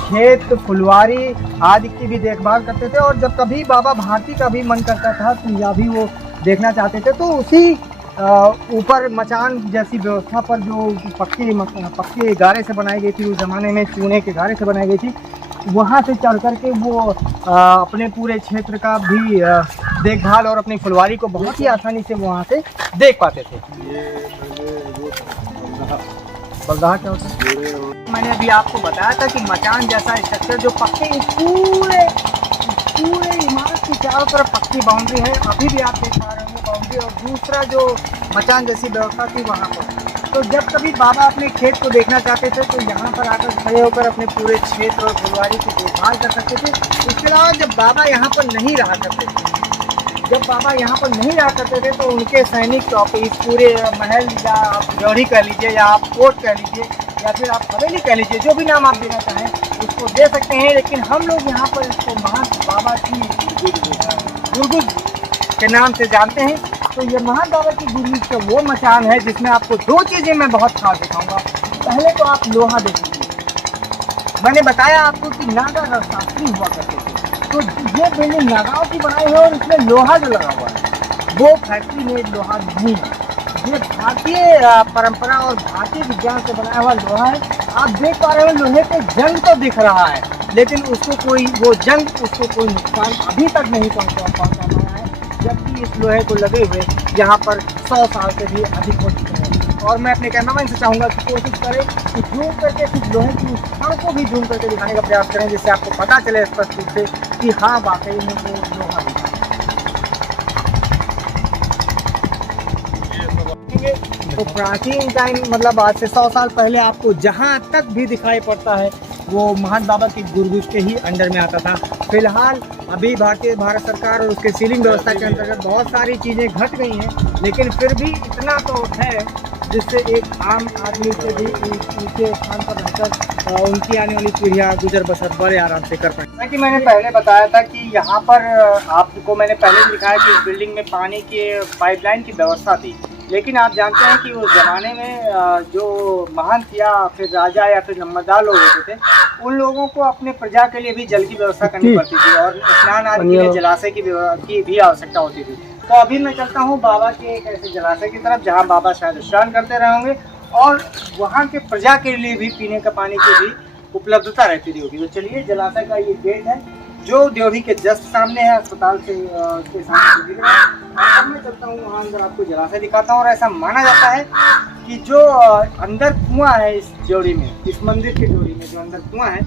खेत फुलवारी आदि की भी देखभाल करते थे। और जब कभी बाबा भारती का भी मन करता था तो या भी वो देखना चाहते थे, तो उसी ऊपर मचान जैसी व्यवस्था पर जो पक्के गारे से बनाई गई थी, उस ज़माने में चूने के गारे से बनाई गई थी, वहाँ से चढ़ करके वो अपने पूरे क्षेत्र का भी देखभाल और अपनी फुलवारी को बहुत ही आसानी से वहाँ से देख पाते थे। बलदाहा क्या होता है? मैंने अभी आपको बताया था कि मचान जैसा स्ट्रक्चर जो पक्के पूरे इमारत की चारों तरफ पक्की बाउंड्री है, अभी भी आप देख पा रहे होंगे बाउंड्री, और दूसरा जो मचान जैसी व्यवस्था थी वहाँ पर। तो जब कभी बाबा अपने खेत को देखना चाहते थे तो यहाँ पर आकर खड़े होकर अपने पूरे क्षेत्र और फुलवारी की देखभाल कर सकते थे। इसके अलावा जब बाबा यहाँ पर नहीं रहा करते थे, तो उनके सैनिक इस पूरे महल, या आप ड्योढ़ी कह लीजिए, या आप कोट कह लीजिए, या फिर आप हवेली कह लीजिए, जो भी नाम आप देना चाहें उसको दे सकते हैं। लेकिन हम लोग यहाँ पर इसको महंत बाबा की गुरगुज के नाम से जानते हैं। तो ये महंत बाबा की गुरगुज का वो मचान है जिसमें आपको दो चीज़ें मैं बहुत खास दिखाऊंगा। पहले तो आप लोहा देखिए, मैंने बताया आपको कि नागा रथशास्त्री हुआ करते थे, तो ये बिल्डिंग नागाओं की बनाई है और इसमें लोहा जो लगा हुआ है वो फैक्ट्री मेड लोहा नहीं है, ये भारतीय परंपरा और भारतीय विज्ञान से बनाया हुआ लोहा है। आप देख पा रहे हो लोहे पे जंग तो दिख रहा है, लेकिन उसको कोई नुकसान अभी तक नहीं पहुंचा पाया है, जबकि इस लोहे को लगे हुए यहाँ पर 100 साल से भी अधिक हो चुके हैं। और मैं अपने कैमरामैन से चाहूँगा कि कोशिश करें कि जूम करके इस लोहे की उस क्षण को भी जूम करके दिखाने का प्रयास करें, जिससे आपको पता चले स्पष्ट रूप से कि हाँ वाकई में वो लोहा है। तो प्राचीन टाइम मतलब आज से 100 साल पहले आपको जहाँ तक भी दिखाई पड़ता है वो महंत बाबा की गुरगुज के ही अंडर में आता था। फिलहाल अभी भारत सरकार और उसके सीलिंग व्यवस्था के अंतर्गत बहुत सारी चीज़ें घट गई हैं, लेकिन फिर भी इतना तो है जिससे एक आम आदमी से भी ऊँचे स्थान पर रहकर उनकी आने वाली पीढ़ियाँ गुजर बसर बड़े आराम से कर पाएँ। जैसा कि मैंने पहले बताया था कि यहाँ पर आपको मैंने पहले दिखाया कि इस बिल्डिंग में पानी के पाइपलाइन की व्यवस्था थी, लेकिन आप जानते हैं कि उस ज़माने में जो महंत या फिर राजा या फिर नंबरदार लोग होते थे, उन लोगों को अपने प्रजा के लिए भी जल की व्यवस्था करनी पड़ती थी और स्नान आदि के लिए जलाशय की भी आवश्यकता होती थी। तो अभी मैं चलता हूँ बाबा के एक ऐसे जलाशय की तरफ जहाँ बाबा शायद स्नान करते रहे होंगे और वहाँ के प्रजा के लिए भी पीने का पानी की भी उपलब्धता रहती होगी। तो चलिए, जलाशय का ये गेट है जो ड्योढ़ी के जस्ट सामने है, अस्पताल से उसके सामने दिख रहा है। अब मैं चलता हूँ वहाँ अंदर, आपको जलाशय दिखाता हूँ। और ऐसा माना जाता है कि जो अंदर कुआं है इस ड्योढ़ी में, इस मंदिर के ड्योढ़ी में जो अंदर कुआं है,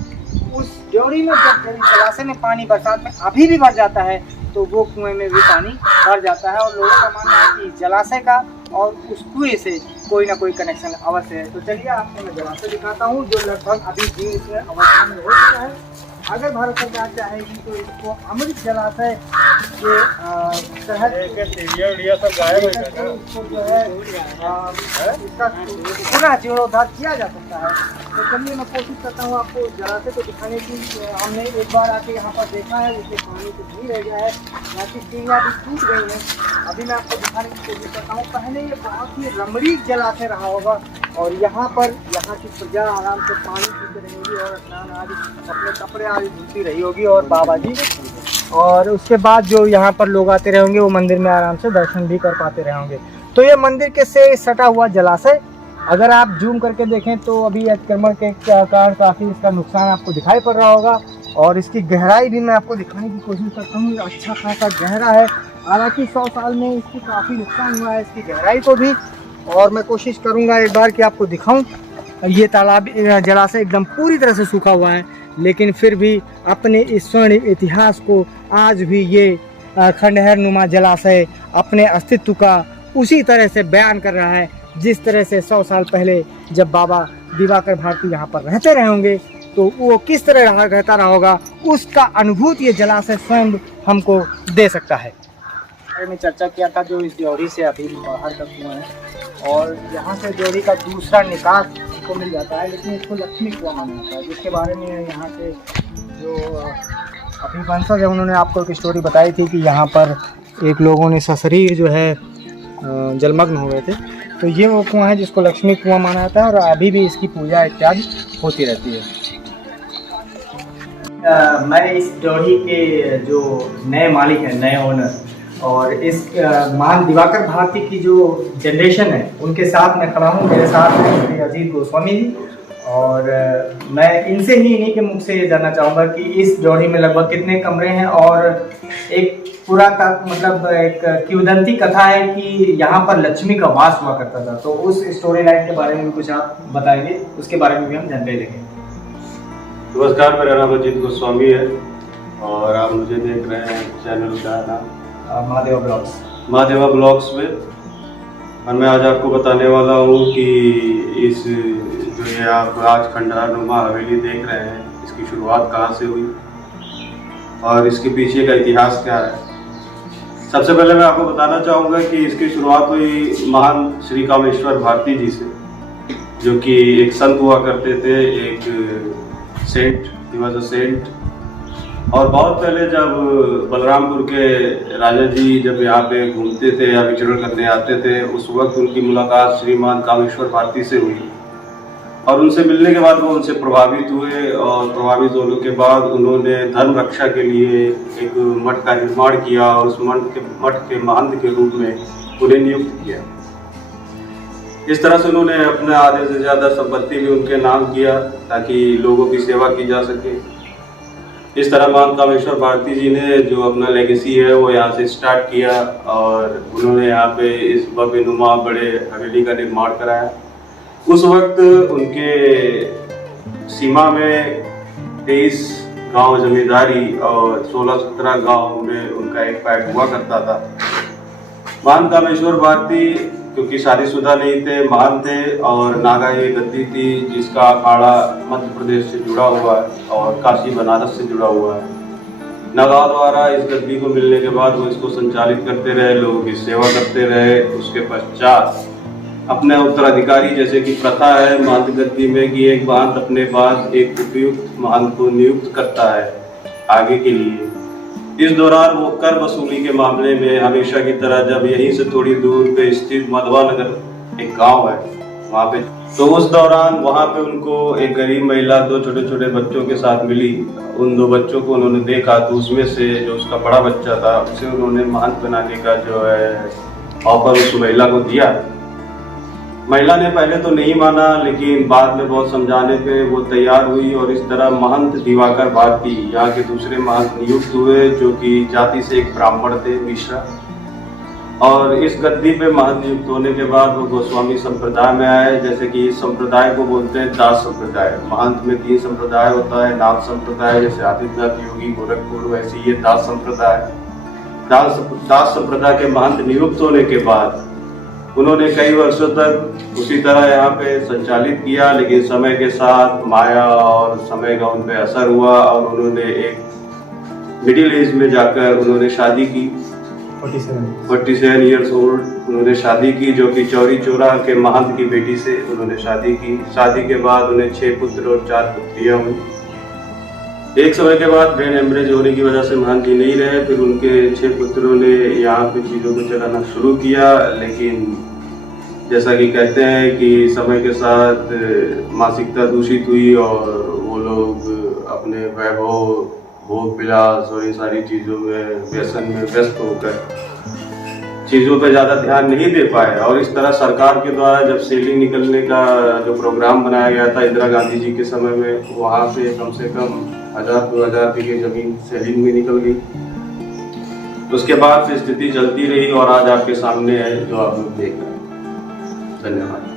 उस ड्योढ़ी में जब जलाशय में पानी बरसात में अभी भी भर जाता है तो वो कुएं में भी पानी भर जाता है। और लोगों का मानना है कि जलाशय का और उस कुएं से कोई ना कोई कनेक्शन अवश्य है। तो चलिए आपको मैं जलाशय दिखाता हूँ जो लगभग अभी जीर्ण अवस्था में हो चुका है। अगर भारत सरकार चाहेगी तो इसको अमृत जलाशय के तहत जो है इसका पुनः जीर्णोद्धार किया जा सकता है। तो चलिए मैं कोशिश करता हूँ आपको जलाशय को दिखाने की। हमने एक बार आके यहाँ पर देखा है, जिससे पानी कुछ नहीं रह गया है, यहाँ की सीढ़ियाँ भी टूट गई हैं। अभी मैं आपको दिखाने की कोशिश करता हूँ। पहले ये बहुत ही रमणीक जलाशय रहा होगा और यहाँ पर यहाँ की प्रजा आराम से पानी पीते रहेगी और स्नान आदि अपने कपड़े आदि धुलती रही होगी और बाबा जी और उसके बाद जो यहाँ पर लोग आते रहेंगे वो मंदिर में आराम से दर्शन भी कर पाते रहेंगे। तो ये मंदिर के से सटा हुआ जलाशय, अगर आप जूम करके देखें तो अभी अतिक्रमण के कारण काफ़ी इसका नुकसान आपको दिखाई पड़ रहा होगा। और इसकी गहराई भी मैं आपको दिखाने की कोशिश करता हूँ, अच्छा खासा गहरा है। हालांकि 100 साल में इसकी काफ़ी नुकसान हुआ है इसकी गहराई को भी, और मैं कोशिश करूँगा एक बार कि आपको दिखाऊँ। ये तालाब जलाशय एकदम पूरी तरह से सूखा हुआ है, लेकिन फिर भी अपने इस स्वर्ण इतिहास को आज भी ये खंडहर नुमा जलाशय अपने अस्तित्व का उसी तरह से बयान कर रहा है जिस तरह से 100 साल पहले जब बाबा दिवाकर भारती यहाँ पर रहते रहे होंगे तो वो किस तरह रहता रहा होगा, उसका अनुभूति ये जलाशय स्वयं हमको दे सकता है। मैंने चर्चा किया था जो इस ड्योढ़ी से अभी बाहर का कुआं है, और यहाँ से ड्योढ़ी का दूसरा निकास को मिल जाता है, लेकिन इसको लक्ष्मी कुआं माना जाता है, जिसके बारे में यहाँ के जो अभी वंशज है उन्होंने आपको एक स्टोरी बताई थी कि यहाँ पर एक लोगों ने सशरीर जो है जलमग्न हो गए थे। तो ये वो कुआं है जिसको लक्ष्मी कुआं माना जाता है, और अभी भी इसकी पूजा इत्यादि होती रहती है। मैं इस ड्योढ़ी के जो नए मालिक हैं, नए ओनर, और इस महान दिवाकर भारती की जो जनरेशन है उनके साथ मैं खड़ा हूँ। मेरे साथ हैं श्री अजीत गोस्वामी जी, और मैं इनसे ही इन्हीं के मुख से ये जानना चाहूँगा कि इस ड्योढ़ी में लगभग कितने कमरे हैं, और एक पूरा मतलब एक किंवदंती कथा है कि यहाँ पर लक्ष्मी का वास हुआ करता था। तो उस स्टोरी लाइन के बारे में भी कुछ आप बताएंगे, उसके बारे में भी हम जानकारी लेंगे। नमस्कार, मेरा नाम अजीत गोस्वामी है और आप मुझे देख रहे हैं चैनल का नाम महादेवा ब्लॉग्स। महादेवा ब्लॉग्स में, और मैं आज आपको बताने वाला हूँ कि इस जो ये आप आज खंडहर नुमा हवेली देख रहे हैं, इसकी शुरुआत कहाँ से हुई और इसके पीछे का इतिहास क्या है। सबसे पहले मैं आपको बताना चाहूँगा कि इसकी शुरुआत हुई महान श्री कामेश्वर भारती जी से, जो कि एक संत हुआ करते थे, एक saint, he was a saint. और बहुत पहले जब बलरामपुर के राजा जी जब यहाँ पे घूमते थे या विचरण करने आते थे, उस वक्त उनकी मुलाकात श्रीमान कामेश्वर भारती से हुई, और उनसे मिलने के बाद वो उनसे प्रभावित हुए, और प्रभावित होने के बाद उन्होंने धर्म रक्षा के लिए एक मठ का निर्माण किया, और उस मठ के महंत के रूप में उन्हें नियुक्त किया। इस तरह से उन्होंने अपने आधे से ज़्यादा संपत्ति भी उनके नाम किया ताकि लोगों की सेवा की जा सके। इस तरह महान कामेश्वर भारती जी ने जो अपना लेगेसी है वो यहाँ से स्टार्ट किया, और उन्होंने यहाँ पे इस भव्य नुमा बड़े हवेली का निर्माण कराया। उस वक्त उनके सीमा में 23 गांव जमींदारी और 16-17 गांव में उनका एक पैठ हुआ करता था। महान कामेश्वर भारती क्योंकि शादीशुदा नहीं थे, महान थे, और नागा ये गद्दी थी जिसका अखाड़ा मध्य प्रदेश से जुड़ा हुआ है और काशी बनारस से जुड़ा हुआ है। नागाओं द्वारा इस गद्दी को मिलने के बाद वो इसको संचालित करते रहे, लोगों की सेवा करते रहे। उसके पश्चात अपने उत्तराधिकारी, जैसे कि प्रथा है महंत गद्दी में कि एक महंत अपने बाद एक उपयुक्त महंत को नियुक्त करता है आगे के लिए। इस दौरान वो कर वसूली के मामले में हमेशा की तरह जब यहीं से थोड़ी दूर पे स्थित मधवा नगर एक गांव है वहाँ पे, तो उस दौरान वहाँ पे उनको एक गरीब महिला 2 छोटे छोटे बच्चों के साथ मिली। उन 2 बच्चों को उन्होंने देखा तो उसमें से जो उसका बड़ा बच्चा था उसे उन्होंने महंत बनाने का जो है ऑफर उस महिला को दिया। महिला ने पहले तो नहीं माना, लेकिन बाद में बहुत समझाने पे वो तैयार हुई, और इस तरह महंत दिवाकर भारती यहाँ के दूसरे महंत नियुक्त हुए, जो कि जाति से एक ब्राह्मण थे, मिश्रा। और इस गद्दी पे महंत नियुक्त होने के बाद वो गोस्वामी संप्रदाय में आए। जैसे कि इस संप्रदाय को बोलते हैं दास संप्रदाय। महंत में 3 संप्रदाय होता है, नाथ संप्रदाय जैसे आदित्यनाथ योगी गोरखपुर, वैसे ये दास संप्रदाय। दास संप्रदाय के महंत नियुक्त होने के बाद उन्होंने कई वर्षों तक उसी तरह यहाँ पे संचालित किया, लेकिन समय के साथ माया और समय का उन पे असर हुआ, और उन्होंने एक मिडिल एज में जाकर उन्होंने शादी की। 47 ईयर्स ओल्ड उन्होंने शादी की, जो कि चौरी चौरा के महंत की बेटी से उन्होंने शादी की। शादी के बाद उन्हें 6 पुत्र और 4 पुत्रियां हुई। एक समय के बाद ब्रेन हेमरेज होने की वजह से महंत जी नहीं रहे, फिर उनके 6 पुत्रों ने यहाँ पे चीज़ों को चलाना शुरू किया। लेकिन जैसा कि कहते हैं कि समय के साथ मानसिकता दूषित हुई और वो लोग अपने वैभव भोग विलास और ये सारी चीज़ों में व्यसन में व्यस्त होकर चीज़ों पे ज़्यादा ध्यान नहीं दे पाए। और इस तरह सरकार के द्वारा जब सेलिंग निकलने का जो प्रोग्राम बनाया गया था इंदिरा गांधी जी के समय में, वहाँ से कम 1000-2000 बीघे जमीन सेलिंग में निकल गई। उसके बाद से स्थिति चलती रही और आज आपके सामने है जो आप लोग देख रहे हैं। धन्यवाद।